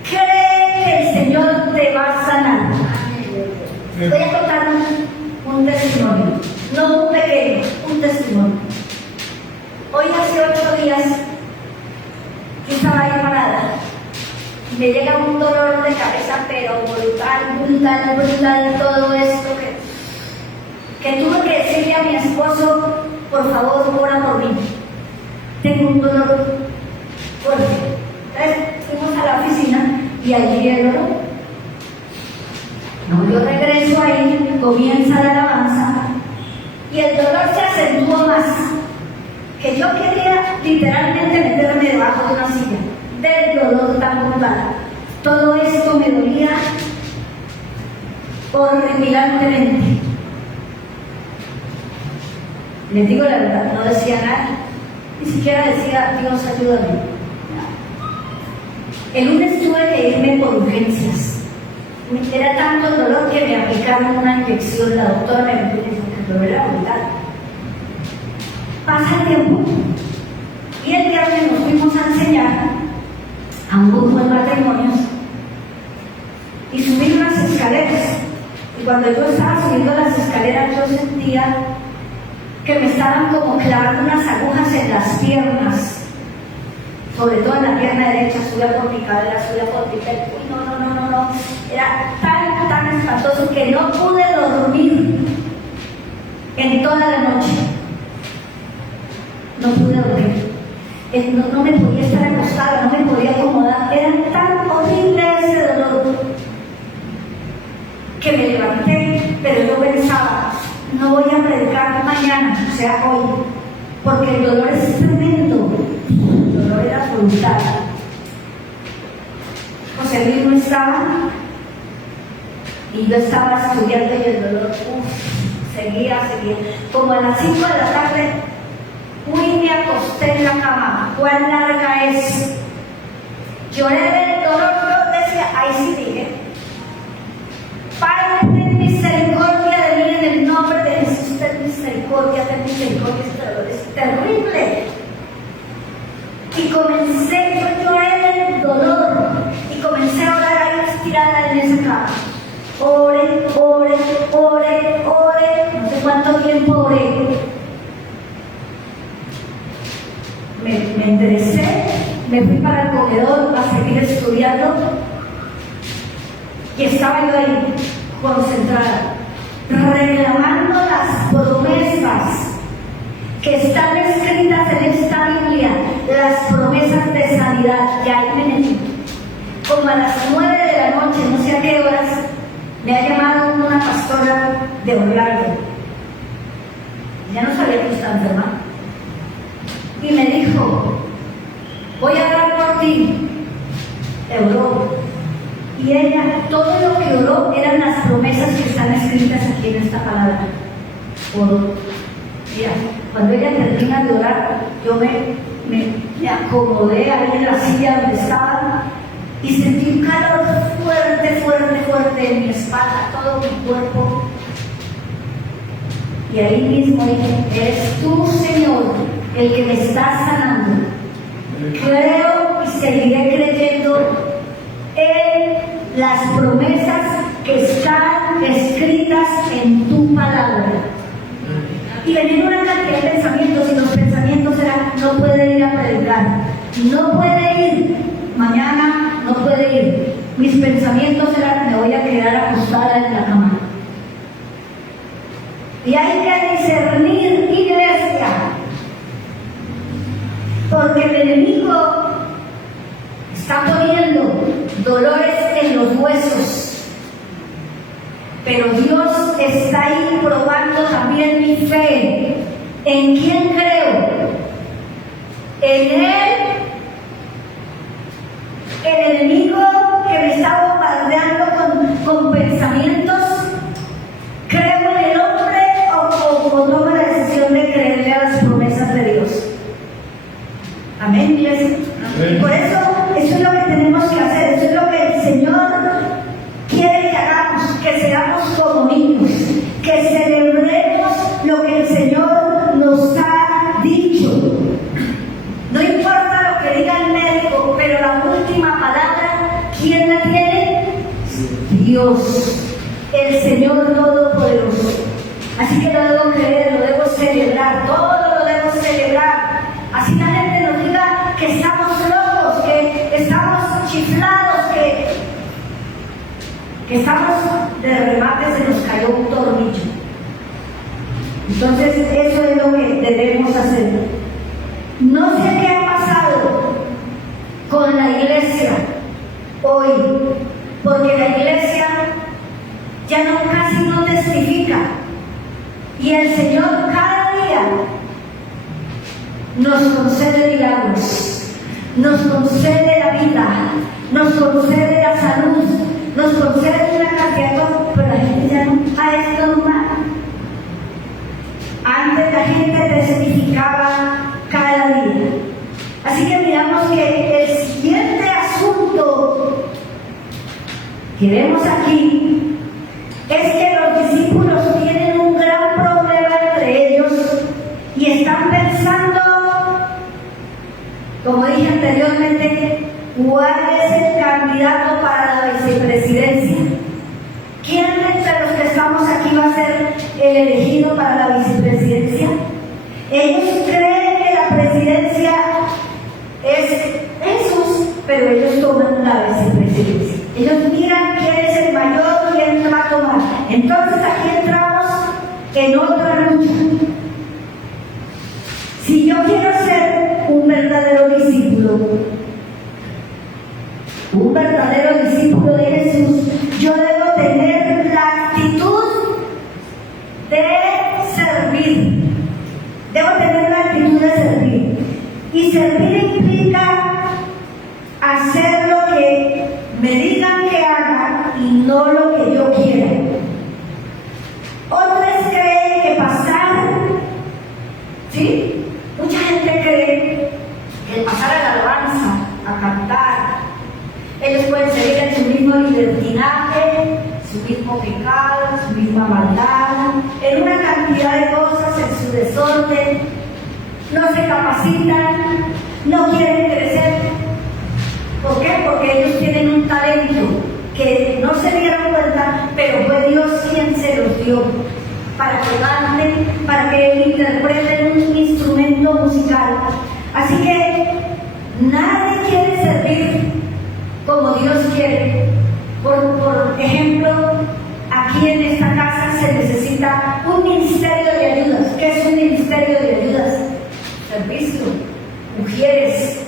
cree que el Señor te va a sanar. Voy a contar un testimonio, no un pequeño, un testimonio. Hoy hace 8 días yo estaba ahí parada y me llega un dolor de cabeza, pero brutal, todo esto que tuve que decirle a mi esposo, por favor, ora por mí. Tengo un dolor fuerte. Entonces fuimos a la oficina y allí el dolor. Yo regreso ahí, comienza la alabanza y el dolor se acentúa más. Que yo quería literalmente meterme debajo de una silla, del dolor tan brutal. Todo esto me dolía horripilantemente. Les digo la verdad, no decía nada, ni siquiera decía, Dios ayúdame. El lunes tuve que irme por urgencias. Era tanto el dolor que me aplicaron una inyección, la doctora me dijo que el dolor era brutal. Pasa el tiempo y el viernes nos fuimos a enseñar a un grupo de matrimonios y subir unas escaleras. Y cuando yo estaba subiendo las escaleras, yo sentía que me estaban como clavando unas agujas en las piernas, sobre todo en la pierna derecha. Subía por mi cadera, subía por mi pecho. No. Era tan espantoso que no pude dormir en toda la noche. No pude dormir. No me podía estar acostada, no me podía acomodar. Era tan horrible ese dolor que me levanté, pero yo pensaba, no voy a predicar mañana, o sea, hoy, porque el dolor es tremendo. facultad. José Luis no estaba y yo estaba estudiando y el dolor seguía. Como a las 5 de la tarde fui y me acosté en la cama. ¿Cuán larga es? Lloré del dolor, yo decía, ahí sí dije, Padre, ten misericordia de mí en el nombre de Jesús, ten misericordia, este dolor es terrible. Y comencé, yo lloré del dolor y comencé a orar ahí estirada en esa cama. Ore, no sé cuánto tiempo oré. Me enderecé, me fui para el comedor a seguir estudiando y estaba yo ahí, concentrada, reclamando las promesas que están escritas en esta Biblia, las promesas de sanidad. Y ahí me metí. Como a las 9 de la noche, no sé a qué horas, me ha llamado una pastora de Orlando. Ya no sabía que estaba enferma. Y me dijo, voy a orar por ti. Oró. Y ella, todo lo que oró eran las promesas que están escritas aquí en esta palabra. Oró. Mira, cuando ella termina de orar, yo me acomodé ahí en la silla donde estaba y sentí un calor fuerte en mi espalda, todo mi cuerpo. Y ahí mismo dije, eres tú, Señor, el que me está sanando. Creo y seguiré creyendo en las promesas que están escritas en tu palabra. Y venían una cantidad de pensamientos, y los pensamientos eran, no puede ir a predicar, no puede ir, mañana no puede ir. Mis pensamientos eran, me voy a quedar acostada en la cama. Y hay que discernir, iglesia, porque el enemigo está poniendo dolores en los huesos, pero Dios está ahí probando también mi fe. ¿En quién creo? En Él. El enemigo que me está bombardeando con pensamientos, ¿creo en el hombre o tomo la decisión de creerle a las promesas de Dios? Amén, iglesia. Y por eso es lo que tenemos que hacer, eso es lo que el Señor quiere que hagamos, que seamos como niños, que celebremos lo que el Señor nos ha dicho. No importa lo que diga el médico, pero la última palabra, ¿quién la tiene? Dios, el Señor Todopoderoso. Así que lo debo creer, lo debo celebrar, todo lo debo celebrar. Así la gente nos diga que estamos locos, que estamos chiflados, que estamos de remate, se nos cayó un tornillo. Entonces eso es lo que debemos hacer. No sé qué ha pasado con la iglesia hoy, porque la iglesia ya casi no testifica, y el Señor cada día nos concede milagros, nos concede la vida, nos concede la salud, nos concede una cantidad de cosas, pero la gente ya no es normal. Antes la gente testificaba cada día. Así que miramos que el siguiente asunto que vemos aquí es que los discípulos tienen un gran problema entre ellos y están pensando, como dije anteriormente, ¿cuál es el candidato para la vicepresidencia? ¿Quién entre los que estamos aquí va a ser el elegido para la vicepresidencia? Ellos creen que la presidencia es Jesús, pero ellos toman la vicepresidencia. Ellos miran quién es el mayor, quién va a tomar. Entonces aquí entramos en otra lucha. Si yo quiero ser un verdadero discípulo de Jesús, yo debo tener la actitud de servir. Debo tener la actitud de servir. Y servir implica hacer lo que me digan que haga y no lo que yo quiera. Otros creen que pasar, ¿sí? Mucha gente cree que pasar a la alabanza, a cantar, ellos pueden seguir en su mismo libertinaje, su mismo pecado, su misma maldad, en una cantidad de cosas, en su desorden, no se capacitan, no quieren crecer. ¿Por qué? Porque ellos tienen un talento que no se dieron cuenta, pero fue Dios quien se los dio para que canten, para que interpreten un instrumento musical. Así que nadie quiere servir como Dios quiere. Por ejemplo, aquí en esta casa se necesita un ministerio de ayudas. ¿Qué es un ministerio de ayudas? Servicio, mujeres,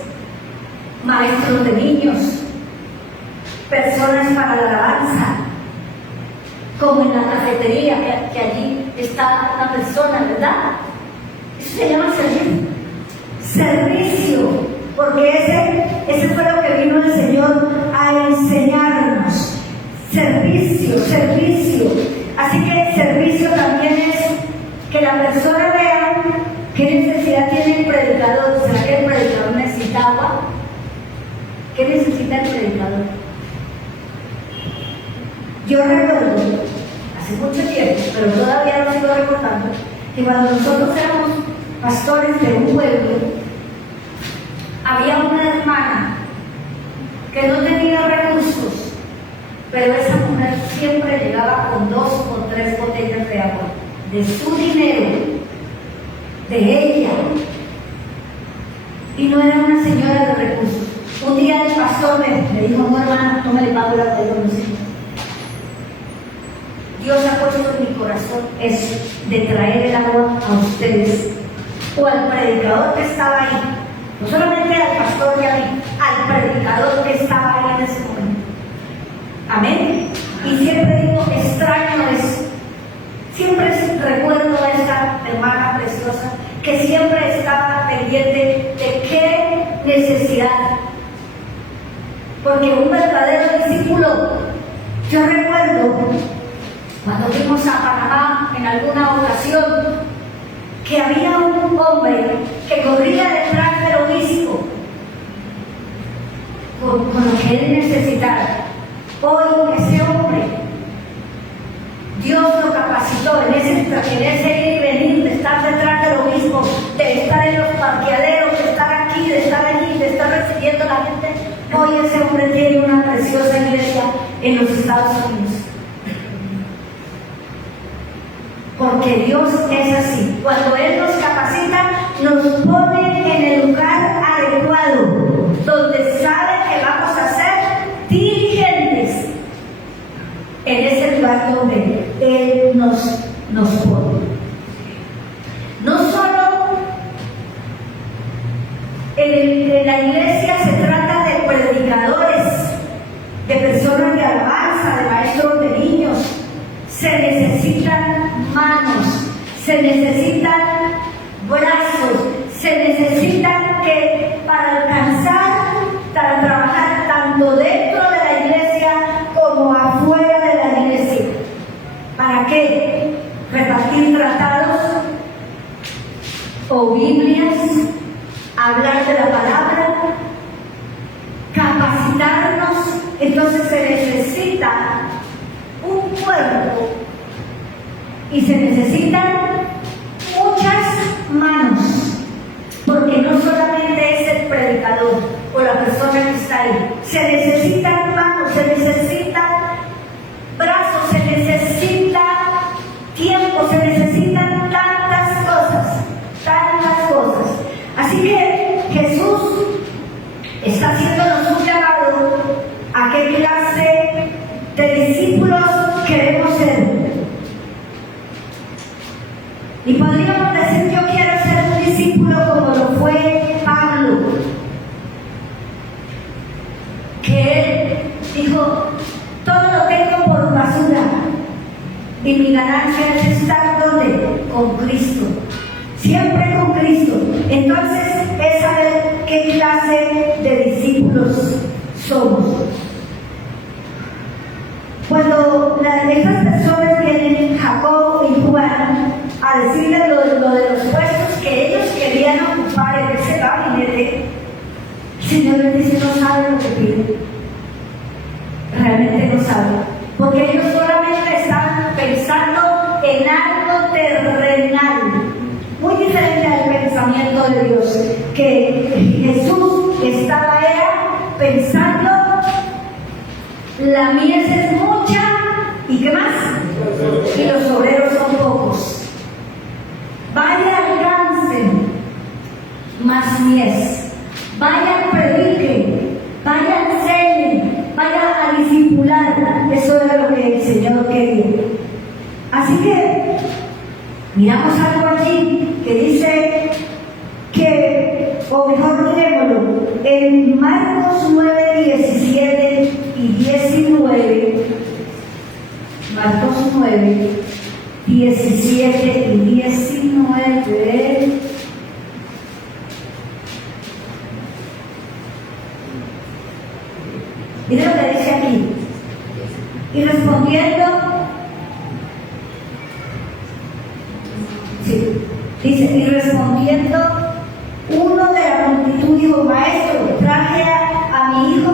maestros de niños, personas para la alabanza, como en la cafetería, que allí está una persona, ¿verdad? Eso se llama servicio. Servicio, porque ese fue lo que vino el Señor a enseñarnos. Servicio, servicio. Así que servicio también es que la persona vea qué necesidad tiene el predicador. ¿Será que el predicador necesita agua? ¿Qué necesita el predicador? Yo recuerdo, hace mucho tiempo, pero todavía lo sigo recordando, que cuando nosotros éramos pastores de un pueblo, había una hermana que no tenía recursos, pero esa mujer siempre llegaba con 2 o 3 botellas de agua, de su dinero, de ella, y no era una señora de recursos. Un día el pastor me dijo: no, hermana, no me le pago la deuda, no sé. Dios ha puesto en mi corazón eso de traer el agua a ustedes, o al predicador que estaba ahí, no solamente al pastor y a mí, al predicador que estaba ahí en ese momento. Amén. Y siempre digo, extraño eso. Siempre recuerdo a esta hermana preciosa que siempre estaba pendiente de qué necesidad. Porque un verdadero discípulo, yo recuerdo cuando fuimos a Panamá en alguna ocasión, que había un hombre que corría detrás del obispo con lo que él necesitaba. Hoy ese hombre, Dios lo capacitó en ese ir y venir, de estar detrás del obispo, de estar en los parqueaderos, de estar aquí, de estar allí, de estar recibiendo a la gente. Hoy ese hombre tiene una preciosa iglesia en los Estados Unidos. Porque Dios es así. Cuando Él nos capacita, nos pone en el lugar adecuado, donde sabe que vamos a ser diligentes. En ese lugar donde Él nos pone. No solo en la iglesia se trata de predicadores, de personas de alabanza, de maestros de niños. Se necesitan manos, se necesitan brazos, se necesitan que para alcanzar, para trabajar tanto dentro de la iglesia como afuera de la iglesia. ¿Para qué? Repartir tratados o Biblias, hablar de la palabra, capacitarnos. Entonces se necesita un cuerpo y se necesitan muchas manos, porque no solamente es el predicador o la persona que está ahí, se necesitan manos, se necesitan brazos, se necesita tiempo, se necesitan tantas cosas. Así que Jesús está haciéndonos un llamado a qué clase de discípulos queremos ser. Y podríamos decir: yo quiero ser un discípulo como lo fue Pablo, que él dijo: todo lo tengo por basura y mi ganancia es estar donde, con Cristo, siempre con Cristo. Entonces es saber qué clase de discípulos somos. Cuando esas personas vienen, Jacob y Juan, a decirle lo de los puestos que ellos querían ocupar en ese gabinete, el Señor les dice: no saben lo que piden. Realmente no saben, porque ellos solamente están pensando en algo terrenal, muy diferente al pensamiento de Dios, que Jesús estaba pensando: la mies es mucha, ¿y qué más? Y los obreros son pocos. Vaya, alcancen más mies, vayan, prediquen, vayan, enseñen, vayan a discipular. Eso era lo que el Señor quería. Así que miramos algo allí que dice que, o mejor digámoslo, en Marcos 9, 17 y 19, Marcos 9, 17 y 19, mira lo que dice aquí: y respondiendo, dice, y respondiendo uno de la multitud dijo: maestro, traje a mi hijo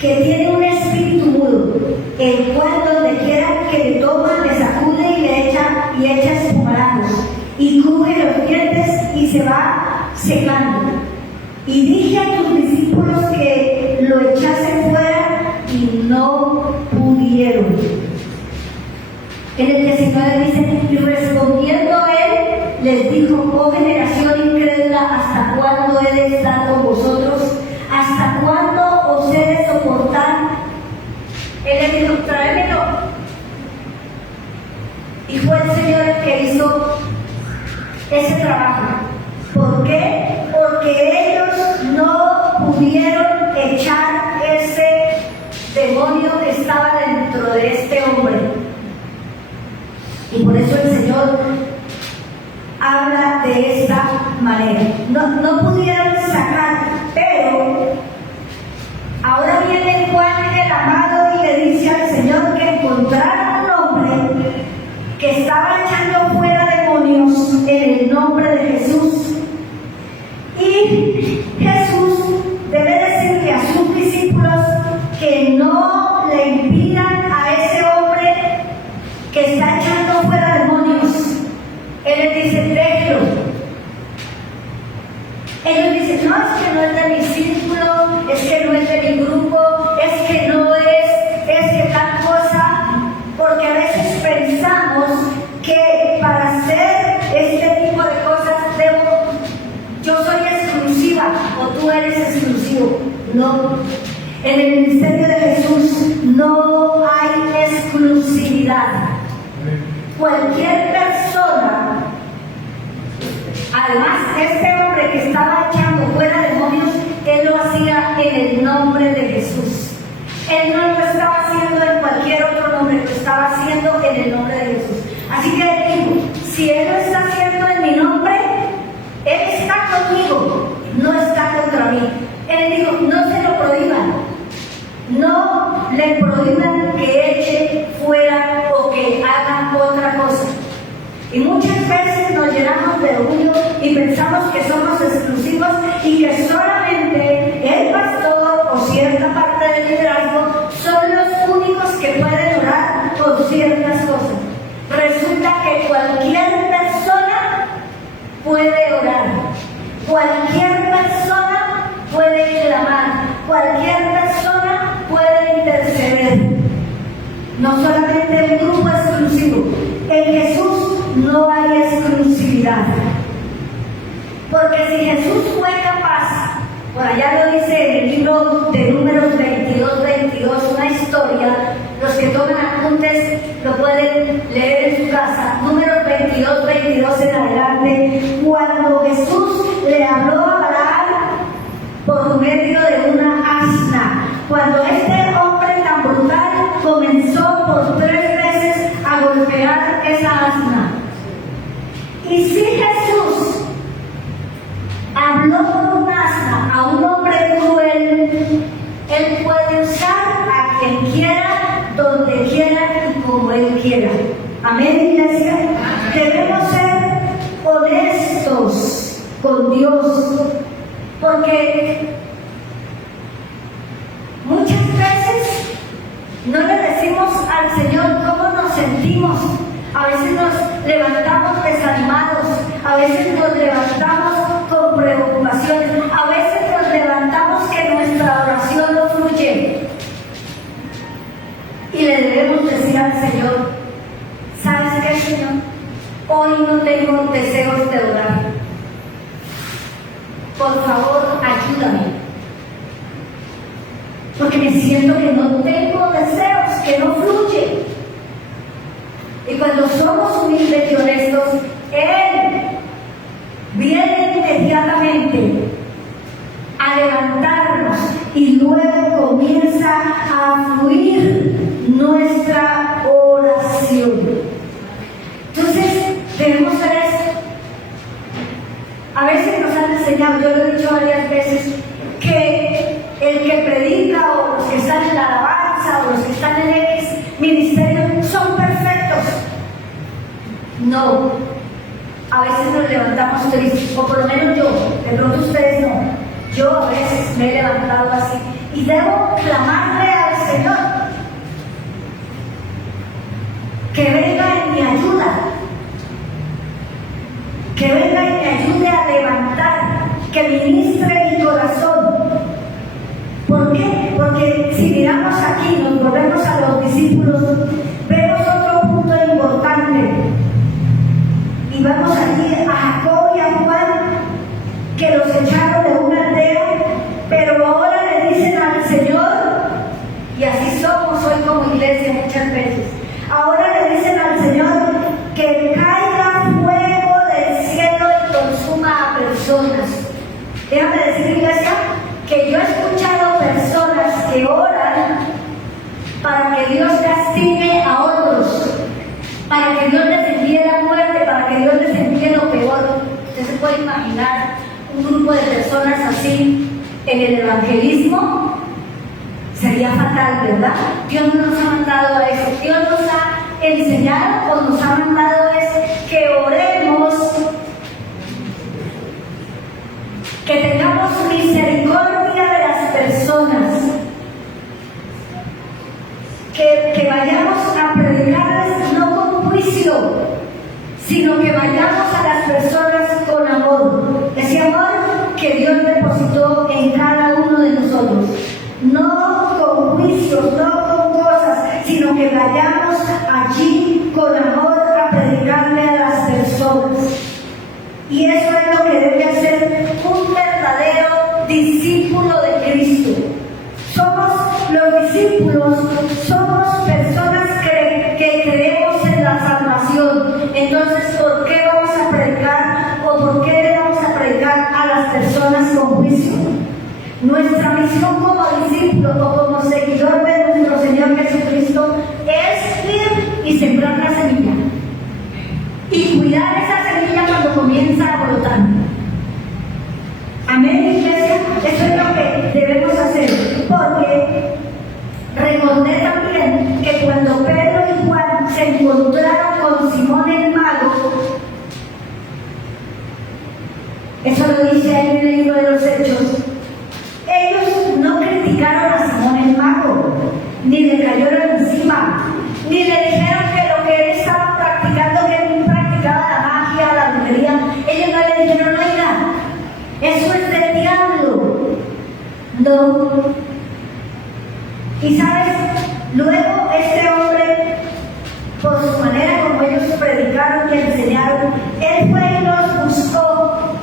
que tiene un espíritu mudo, el cual donde quiera que le toma, le sacude y le echa espumarajos, y cruje los dientes y se va secando. Y dije a tus discípulos que lo echasen fuera y no pudieron. En el 19 dice: y respondiendo él les dijo: oh generación incrédula, ¿hasta cuándo he de estar con vosotros? ¿Hasta cuándo os he de soportar? Él le dijo: tráemelo. Y fue el Señor el que hizo ese trabajo. ¿Por qué? Porque ellos no pudieron echar ese demonio que estaba dentro de este hombre. Y por eso el Señor habla de esta manera. No pudieron sacar, pero ahora viene Juan el amado y le dice al Señor que encontraron un hombre que estaba echando fuera demonios en el nombre de Jesús. Y Jesús debe decirle a sus discípulos que no le impidan a ese hombre que está echando fuera demonios. Él les dice: déjelo. Ellos dicen: no, es que no es de mi círculo, es que no es de mi grupo, es que no es que tal cosa, porque a veces pensamos que para hacer este tipo de cosas yo soy exclusiva o tú eres exclusivo. No, en el ministerio de Jesús no hay exclusividad. Cualquier persona, además este hombre que estaba echando fuera demonios, él lo hacía en el nombre de Jesús. Él no lo estaba haciendo en cualquier otro nombre, lo estaba haciendo en el nombre de Jesús. Así que él dijo: si él lo está haciendo en mi nombre, él está conmigo, no está contra mí. Él dijo: no se lo prohíban, no le prohíban que eche fuera o que haga otra cosa. Y muchas veces nos llenamos de orgullo y pensamos que somos exclusivos y que solamente el pastor o cierta parte del liderazgo son los únicos que pueden orar por ciertas cosas. Resulta que cualquier persona puede orar, cualquier persona puede clamar, cualquier persona puede interceder. No solamente un grupo exclusivo. En Jesús no hay exclusividad. Porque si Jesús fue capaz, por allá lo dice en el libro de Números 22, una historia, los que toman apuntes lo pueden leer en su casa. Números 22 en adelante, cuando Jesús le habló a Balaam por medio de una asna, cuando este hombre tan brutal comenzó por 3 veces a golpear esa asna. Y si Jesús habló por un asna a un hombre cruel, él como Él quiera. Amén, iglesia. Debemos ser honestos con Dios, porque muchas veces no le decimos al Señor cómo nos sentimos. A veces nos levantamos desanimados, a veces nos levantamos con preocupaciones, a veces nos levantamos que nuestra oración no fluye. Y le debemos decir al Señor: ¿sabes qué, Señor? Hoy no tengo deseos de orar. Por favor, ayúdame. Porque me siento que no tengo deseos, que no fluye. Y cuando somos humildes y honestos, Él viene inmediatamente a levantarnos y luego comienza a fluir nuestra oración. Entonces, debemos hacer esto. A veces nos han enseñado, yo lo he dicho varias veces, que el que predica o los que están en la alabanza o los que están en X ministerio son perfectos. No. A veces nos levantamos tristes, o por lo menos yo, de pronto ustedes no. Yo a veces me he levantado así y debo clamarle al Señor que venga en mi ayuda, que venga y me ayude a levantar, que ministre mi corazón. ¿Por qué? Porque si miramos aquí, nos volvemos a los discípulos, vemos otro punto importante. Y vamos allí a Jacob y a Juan, que los echaron de una aldea, pero ahora le dicen al Señor, y así somos hoy como iglesia muchas veces, ahora le dicen al Señor que caiga fuego del cielo y consuma a personas. Déjame decir, iglesia, que yo he escuchado personas que oran para que Dios castigue a otros, para que Dios les envíe la muerte, para que Dios les envíe lo peor. Usted se puede imaginar un grupo de personas así en el evangelismo. Sería fatal, ¿verdad? Dios no nos ha mandado a eso. Dios nos ha enseñado o nos ha mandado es que oremos, que tengamos misericordia de las personas, que vayamos a predicarles no con juicio, sino que vayamos a las personas con amor, ese amor que Dios depositó en cada uno de nosotros, no con juicios, no con cosas, sino que vayamos allí con amor a predicarle a las personas. Y eso es lo que debe hacer un verdadero discípulo de Cristo. Somos los discípulos, somos personas que creemos en la salvación. Entonces, ¿por qué vamos a predicar o por qué le vamos a predicar a las personas con juicio? Nuestra misión como discípulo o como seguidor de nuestro Señor Jesucristo es ir y sembrar la semilla y cuidar esa semilla cuando comienza a brotar. Amén, iglesia. Eso es lo que debemos hacer, porque recordé también que cuando Pedro y Juan se encontraron con Simón el mago, eso lo dice ahí en el libro de los Hechos, ellos no criticaron a Simón el mago, ni le cayeron encima, ni le dijeron que lo que él estaba practicando, que él practicaba la magia, la brujería. Ellos no le dijeron: oiga, eso es del diablo. No. Y sabes, luego este hombre, por su manera como ellos predicaron y enseñaron, él fue y los buscó.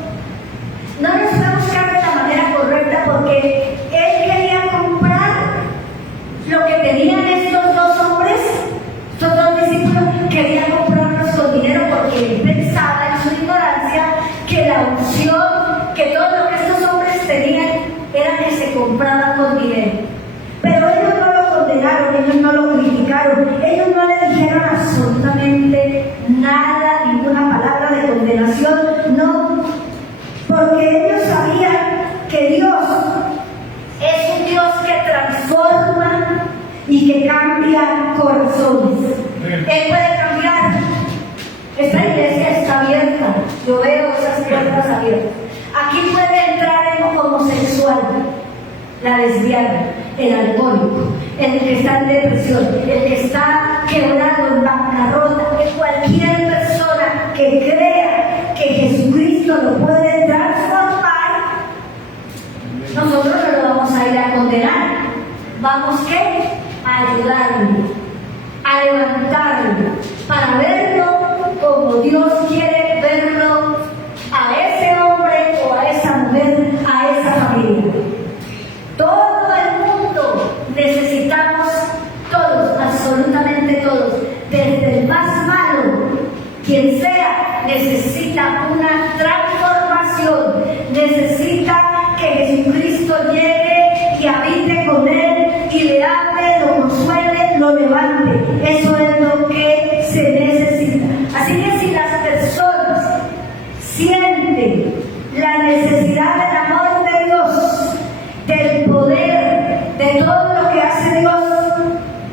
No los fue a buscar de la manera correcta, porque él quería comprar lo que tenían estos dos hombres, estos dos discípulos, querían comprarlos con dinero, porque él pensaba en su ignorancia que la unción, que todo lo que estos hombres tenían era que se compraba con dinero. Pero ellos no lo condenaron, ellos no lo criticaron, ellos no le dijeron absolutamente nada, ninguna palabra de condenación, no, porque ellos sabían que Dios es un Dios que transforma y que cambia corazones. Él puede cambiar. Esta iglesia está abierta. Yo veo esas puertas abiertas. Aquí puede entrar el homosexual, la lesbiana, el alcohólico, el que está en depresión, el que está quebrado en bancarrota, cualquier persona que crea que Jesucristo lo puede transformar. Nosotros no lo vamos a ir a condenar. Vamos ¿qué? A ayudarlo, a levantarlo, para verlo como Dios quiere verlo a ese hombre o a esa mujer, a esa familia. Todo el mundo necesitamos, todos, absolutamente todos, desde el más malo, quien sea, necesita una transformación, necesita que Jesucristo llegue y habite con él y le hable, lo consuele, lo levante. Eso es lo que se necesita. Así que si las personas sienten la necesidad del amor de Dios, del poder, de todo lo que hace Dios,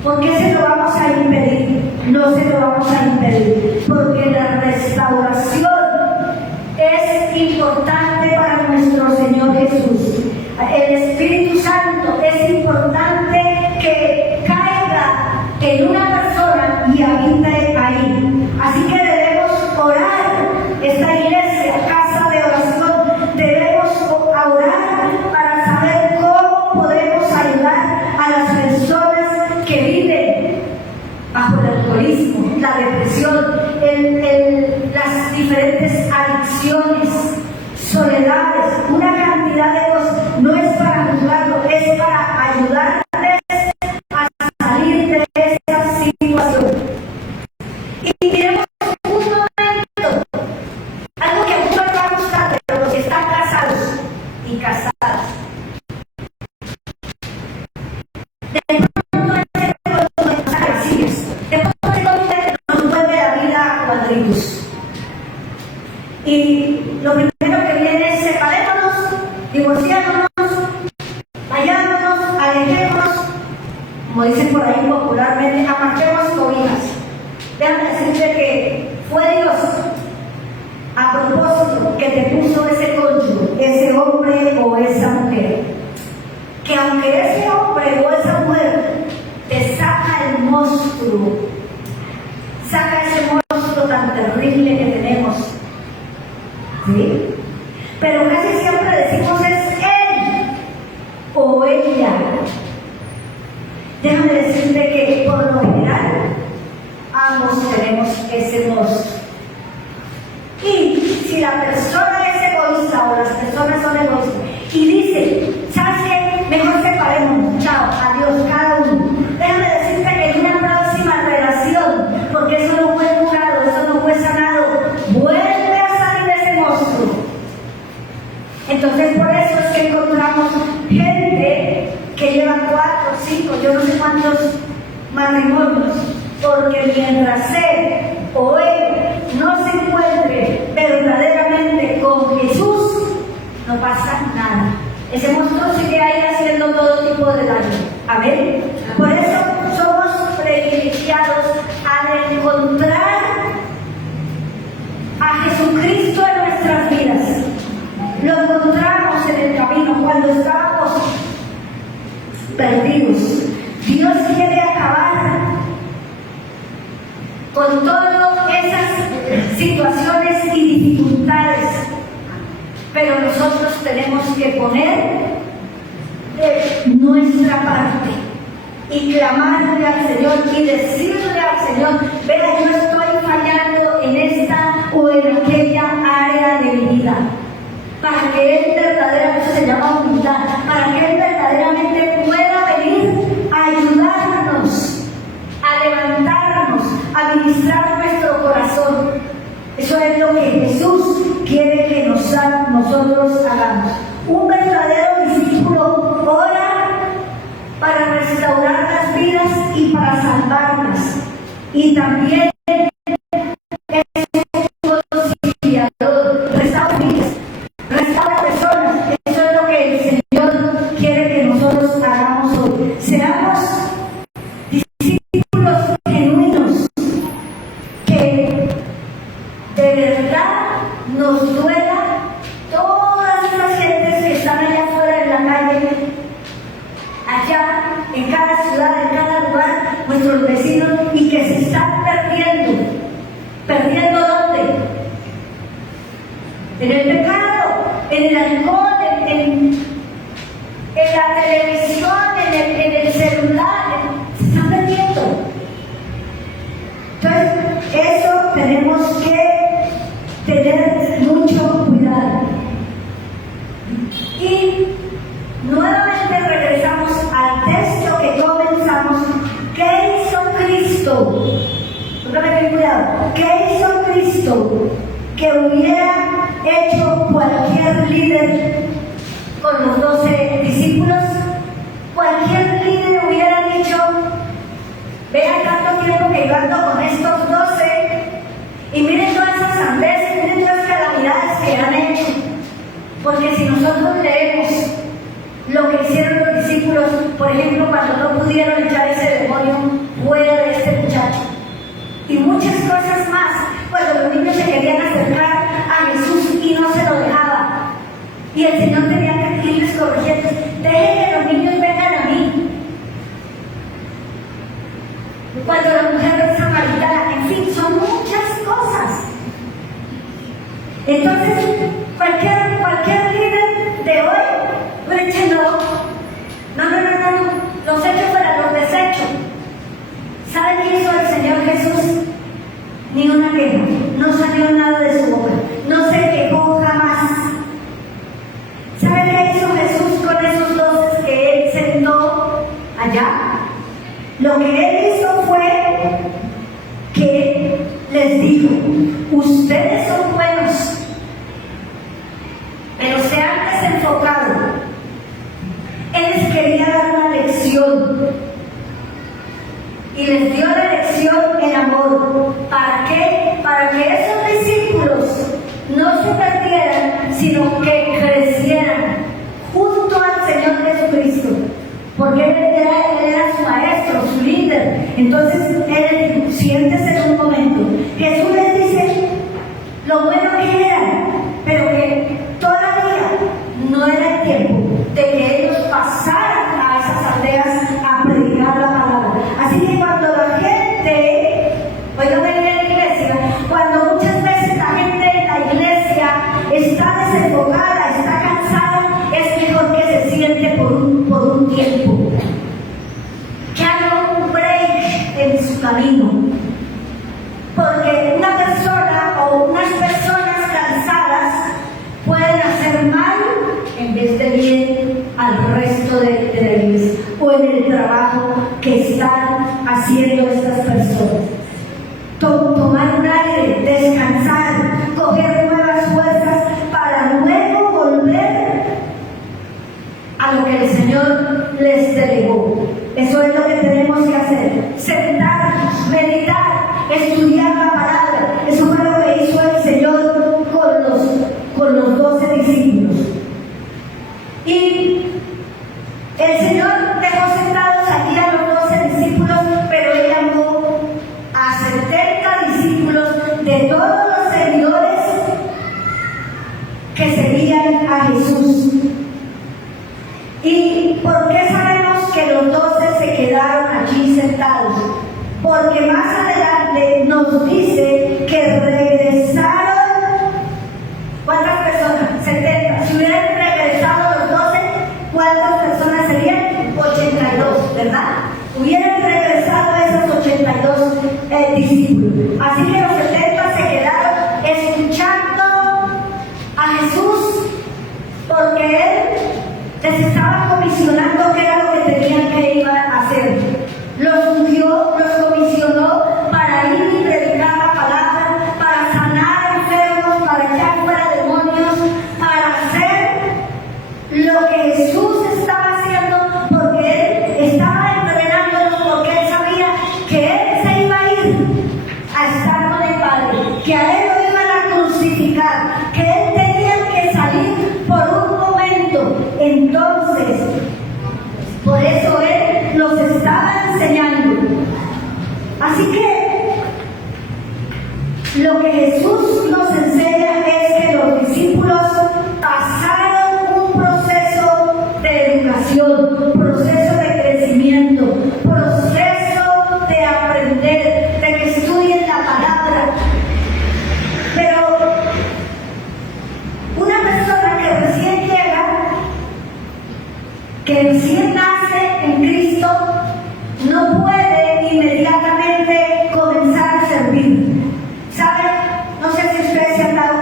¿por qué se lo vamos a impedir? No se lo vamos a impedir, porque la restauración es importante para nuestro Señor Jesús. El Espíritu Santo es importante que caiga en una persona y habite ahí. Así que debemos orar. Esta iglesia, casa de oración, debemos orar para saber cómo podemos ayudar a las personas que viven bajo el alcoholismo, la depresión, las diferentes adicciones, soledades, una cantidad de cosas. No es para juzgarlo, es para ayudarles a salir de esa situación. Y tenemos un momento, algo que a muchos les va a gustar, pero los que están casados y casadas. De pronto nos vuelve la vida a cuadritos. Y lo primero que viene es separémonos, divorciémonos, vayámonos, alejémonos, como dicen por ahí popularmente, apartemos cobijas. Déjame decirte que fue Dios a propósito que te puso ese cónyuge, ese hombre o esa mujer, que aunque ese hombre o esa mujer te saca el monstruo, saca ese monstruo tan terrible que tenemos, ¿sí? Pero casi siempre decimos es él o ella. Déjame decirte que por lo general ambos tenemos ese monstruo. Y si la persona es egoísta o las personas son egoístas y dice, ¿sabes qué? Mejor separémonos, chao, adiós, cada uno. Déjame decirte que en una próxima relación, porque eso no fue curado, eso no fue sanado, vuelve a salir de ese monstruo. Entonces por eso es que encontramos gente que lleva 4, 5, yo no sé cuántos matrimonios, porque mientras él o él no se encuentre verdaderamente con Jesús, no pasa nada. Ese monstruo sigue ahí haciendo todo tipo de daño. Amén. Por eso somos privilegiados al encontrar a Jesucristo en nuestras vidas. Lo encontramos en el camino cuando estábamos perdidos. Dios quiere acabar con todas esas situaciones y dificultades, pero nosotros tenemos que poner de nuestra parte y clamarle al Señor y decirle al Señor, vea, yo estoy fallando en esta o en aquella área de mi vida, para que Él verdaderamente, se llama humildad, para que Él verdaderamente pueda venir a ayudarnos, a levantarnos, a ministrar nuestro corazón. Eso es lo que Jesús quiere que nosotros hagamos. Un verdadero discípulo ora para restaurar las vidas y para salvarlas. Y también es un conciliador, restaura vidas, restaura personas. Eso es lo que el Señor quiere que nosotros hagamos hoy. Seamos discípulos genuinos, de verdad nos duela todas esas gentes que están allá afuera en la calle, allá en cada ciudad, en cada lugar, nuestros vecinos, y que se están perdiendo. ¿Perdiendo dónde? En el pecado, en el alcohol, en la televisión, en el celular, se están perdiendo. Entonces, eso tenemos que tener mucho cuidado. Y nuevamente regresamos al texto que comenzamos. ¿Qué hizo Cristo? Póngame cuidado. ¿Qué hizo Cristo que hubiera hecho cualquier líder con los 12 discípulos? Cualquier líder hubiera dicho: vean tanto tiempo que yo ando con estos 12 y miren todas esas sandeces, miren todas las calamidades que han hecho. Porque si nosotros leemos lo que hicieron los discípulos, por ejemplo, cuando no pudieron echar ese demonio fuera de este muchacho, y muchas cosas más, cuando los niños se querían acercar a Jesús y no se lo dejaba, y el Señor tenía que irles corrigiendo: dejen que los niños vengan a mí. Cuando la mujer samaritana, en fin, son muchas cosas. Entonces, cualquier líder de hoy le dice: no, los hechos fuera, los desechos. ¿Saben qué hizo el Señor Jesús? Ni una queja, no salió nada de su boca, no se quejó jamás. ¿Saben qué hizo Jesús con esos 12 que él sentó allá? Lo que él hizo fue que les dijo: ustedes son buenos, pero se han desenfocado. Él les quería dar una lección y les dio la lección en amor. ¿Para qué? Para que esos discípulos no se perdieran, sino que crecieran junto al Señor Jesucristo. Porque él era su maestro, su líder. Entonces él dijo: siéntese en un momento. Jesús les dice lo bueno que eran, pero que todavía no era el tiempo de que ellos pasaran a esas aldeas a predicar la palabra. Así que cuando la gente, oigan en la iglesia, cuando muchas veces la gente en la iglesia está desenfocada, está cansada, es mejor que se siente por un tiempo, que haga un break en su camino. Porque una persona o unas personas cansadas pueden hacer mal en vez de bien al resto de la iglesia o en el trabajo que están haciendo estas personas. Tomar un aire, descansar, coger nuevas fuerzas para luego volver a lo que el Señor les delegó. Eso es lo que tenemos que hacer: sentarnos, meditar, estudiar la palabra. Eso fue lo que hizo el Señor con los 12 discípulos. Y el Señor dejó sentados allí a los 12 discípulos, pero Él llamó a 70 discípulos de todos los seguidores que seguían a Jesús. ¿Y por qué sabemos que los 12 se quedaron allí sentados? Porque más adelante nos dice que regresaron. ¿Cuántas personas? 70. Si hubieran regresado los 12, ¿cuántas personas serían? 82, ¿verdad? Hubieran regresado esos 82 discípulos. Así que los 70 se quedaron escuchando a Jesús, porque Él les estaba comisionando qué era lo que tenían que ir a hacer. Los ungió, los comisionó para ir y predicar la palabra, para sanar enfermos, para echar fuera demonios, para hacer lo que Jesús estaba haciendo, porque Él estaba entrenándolos, porque Él sabía que Él se iba a ir a estar con el Padre, que a Él lo iban a crucificar, que Él tenía que salir por un momento. Entonces,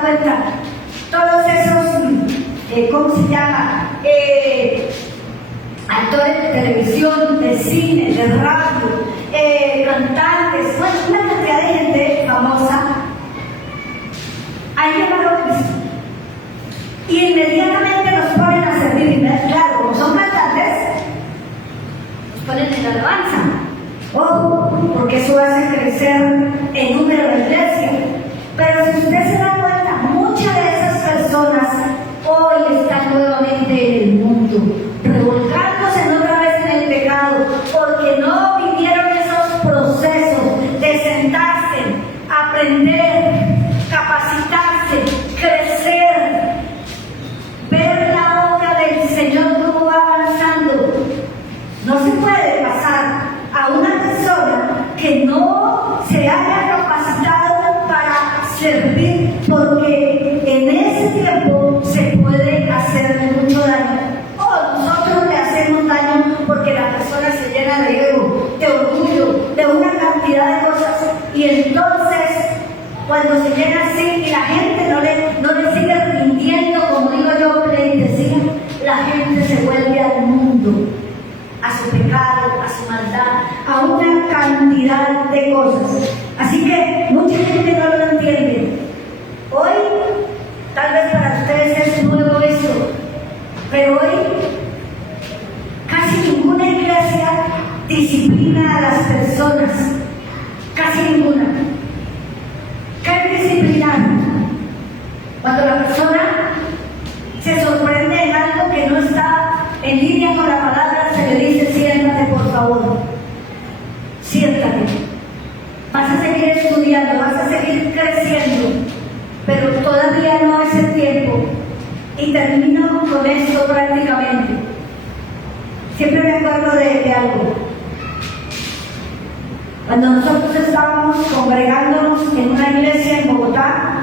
cuenta, todos esos, ¿cómo se llama? Actores de televisión, de cine, de radio, cantantes, bueno, una cantidad de gente famosa, han llegado a Cristo. Y inmediatamente nos ponen a servir. Claro, como son cantantes, nos ponen en alabanza. Porque eso hace crecer el número de la iglesia. Pero si usted se da cuenta, muchas de esas personas hoy están nuevamente en el mundo, revolcándose otra vez en el pecado, porque no vivieron esos procesos de sentarse, aprender, capacitarse, crecer, ver la obra del Señor cómo va avanzando. No se puede pasar a una persona que no se haya capacitado para servir, porque en ese tiempo se puede hacer mucho daño. O nosotros le hacemos daño porque la persona se llena de ego, de orgullo, de una cantidad de cosas, y entonces cuando se llena así y la gente no le sigue rindiendo, como digo yo, pleitesía, la gente se vuelve al mundo, a su pecado, a su maldad, a una cantidad de cosas. Así que mucha gente no lo entiende. Hoy, tal vez para ustedes es nuevo eso, pero hoy casi ninguna iglesia disciplina a las personas, casi ninguna. ¿Qué es disciplinar? Cuando la persona se sorprende en algo que no está en línea con la palabra, se le dice: siéntate, por favor, siéntate. Vas a seguir estudiando, vas a seguir creciendo, pero todavía no es el tiempo. Y termino con esto prácticamente. Siempre me acuerdo de algo. Cuando nosotros estábamos congregándonos en una iglesia en Bogotá,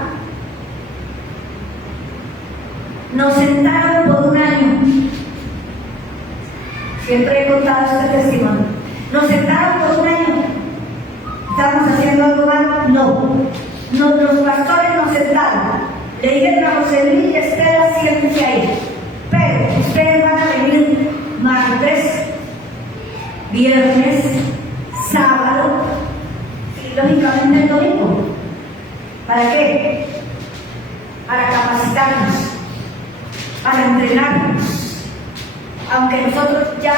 nos sentaron por un año. Siempre he contado este testimonio. Nos sentaron por un año. ¿Estábamos haciendo algo mal? No. Los pastores nos sentaron. Le dijeron a José Luis y Estela: siéntense ahí. Pero ustedes van a venir martes, viernes, sábado y lógicamente el domingo. ¿Para qué? Para capacitarnos, para entrenarnos. Aunque nosotros ya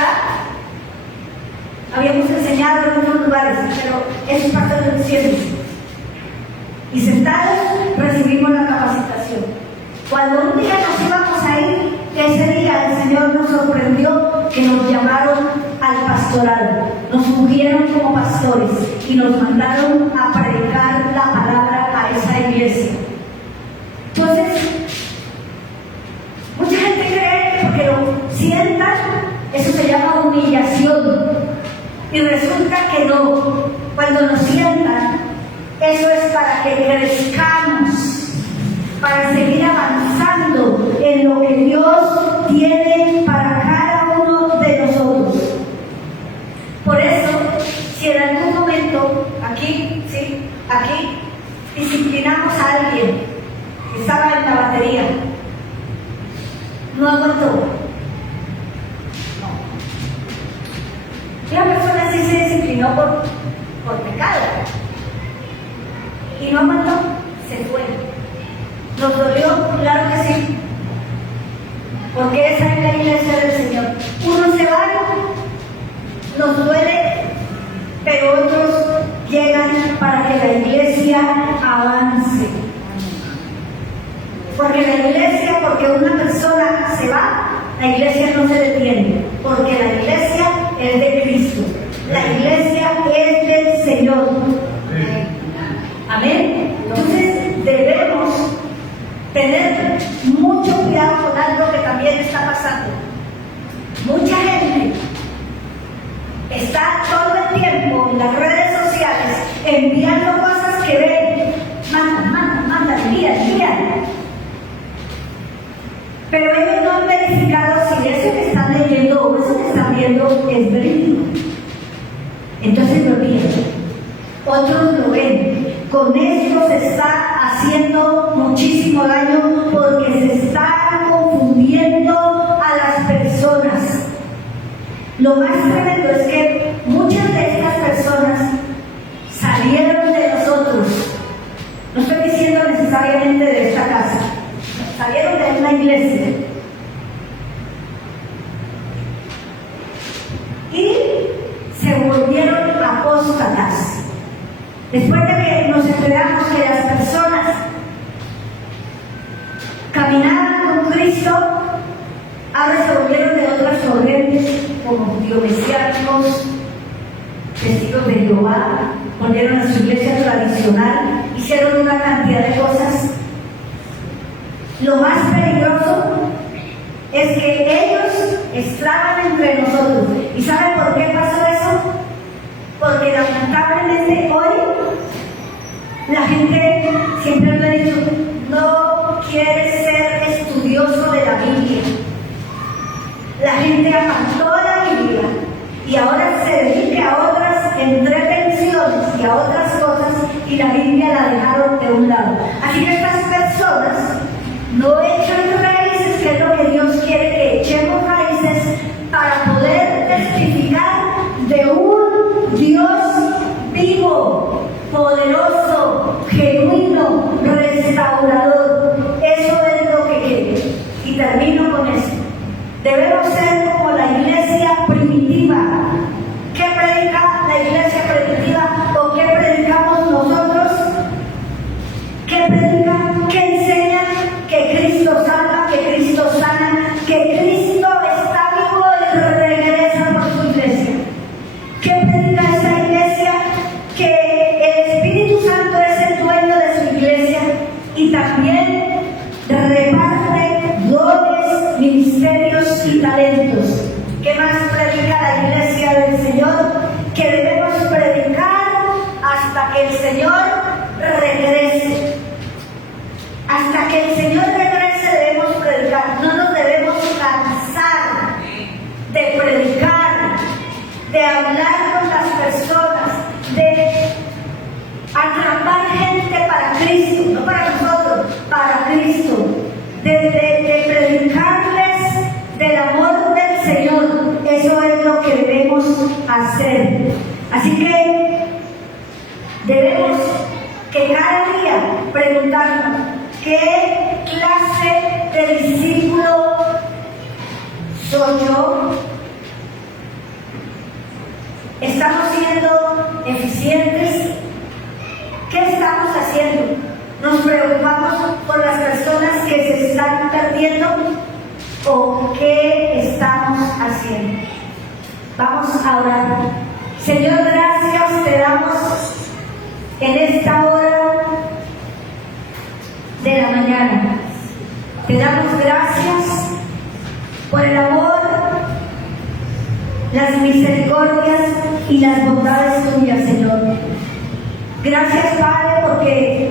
habíamos enseñado en otros lugares, pero es parte de la ciencia. Y sentados recibimos la capacitación. Cuando un día nos íbamos a ir, ese día el Señor nos sorprendió que nos llamaron al pastorado, nos ungieron como pastores y nos mandaron a predicar la palabra a esa iglesia. Entonces, mucha gente cree que porque lo sientan, eso se llama humillación, y resulta que no. Cuando nos sientan, eso es para que crezcamos, para seguir avanzando en lo que Dios tiene para cada uno de nosotros. Por eso, si en algún momento, aquí disciplinamos a alguien que estaba en la batería, no aguantó. La persona sí se disciplinó por pecado y no aguantó, se fue. ¿Nos dolió? Claro que sí, porque esa es la iglesia del Señor. Unos se van, nos duele, pero otros llegan para que la iglesia avance. Porque la iglesia, porque una persona se va, la iglesia no se detiene, porque la iglesia es de Cristo, la iglesia es del Señor. Amén. Entonces debemos tener mucho cuidado con algo que también está pasando. Mucha gente está todo el tiempo en las redes sociales enviando cosas que ven, manda, envía. Pero ellos no han verificado si eso que están leyendo o eso que están viendo es verídico. Entonces lo pierden. Otros lo ven. Con esto se está haciendo muchísimo lo más tremendo es que muchas de estas personas salieron de nosotros. No estoy diciendo necesariamente de esta casa, salieron de una iglesia y se volvieron apóstatas. Después de que nos enteramos que las personas caminaban con Cristo, ahora se volvieron de otras corrientes como diomesiánicos, testigos de Jehová, volvieron a su iglesia tradicional, hicieron una cantidad de cosas. Lo más peligroso es que ellos estaban entre nosotros. ¿Y saben por qué pasó eso? Porque lamentablemente hoy la gente, siempre lo he dicho, no quiere ser estudioso de la Biblia. La gente apartó la Biblia y ahora se dedica a otras entretenciones y a otras cosas, y la Biblia la dejaron de un lado. Así que estas personas no echan raíces, que es lo que Dios quiere que echemos raíces para poder testificar de un Dios vivo, poderoso, genuino, restaurador. Eso es lo que quiere. Y termino con esto. Debemos ser como la iglesia primitiva. ¿Qué predica la iglesia primitiva o qué predicamos nosotros? ¿Qué predica? ¿Qué enseña? Que Cristo salva, que Cristo sana, que Cristo está vivo y regresa por su iglesia. ¿Qué predica esa iglesia? Que el Espíritu Santo es el dueño de su iglesia y también reparte dones, ministerios y talentos. ¿Qué más predica la iglesia del Señor? Que debemos predicar hasta que el Señor regrese. Hasta que el Señor regrese debemos predicar. No nos debemos cansar de predicar, de hablar con las personas, de atrapar gente para Cristo, no para nosotros, para Cristo, de predicarles del amor del Señor. Eso es lo que debemos hacer. Así que debemos que cada día preguntarnos: ¿qué clase de discípulo soy yo? ¿Estamos siendo eficientes? ¿Qué estamos haciendo? ¿Nos preocupamos por las personas que se están perdiendo? ¿O qué estamos haciendo? Vamos a orar. Señor, gracias te damos en esta hora de la mañana. Te damos gracias por el amor, las misericordias y las bondades tuyas, Señor. Gracias, Padre, porque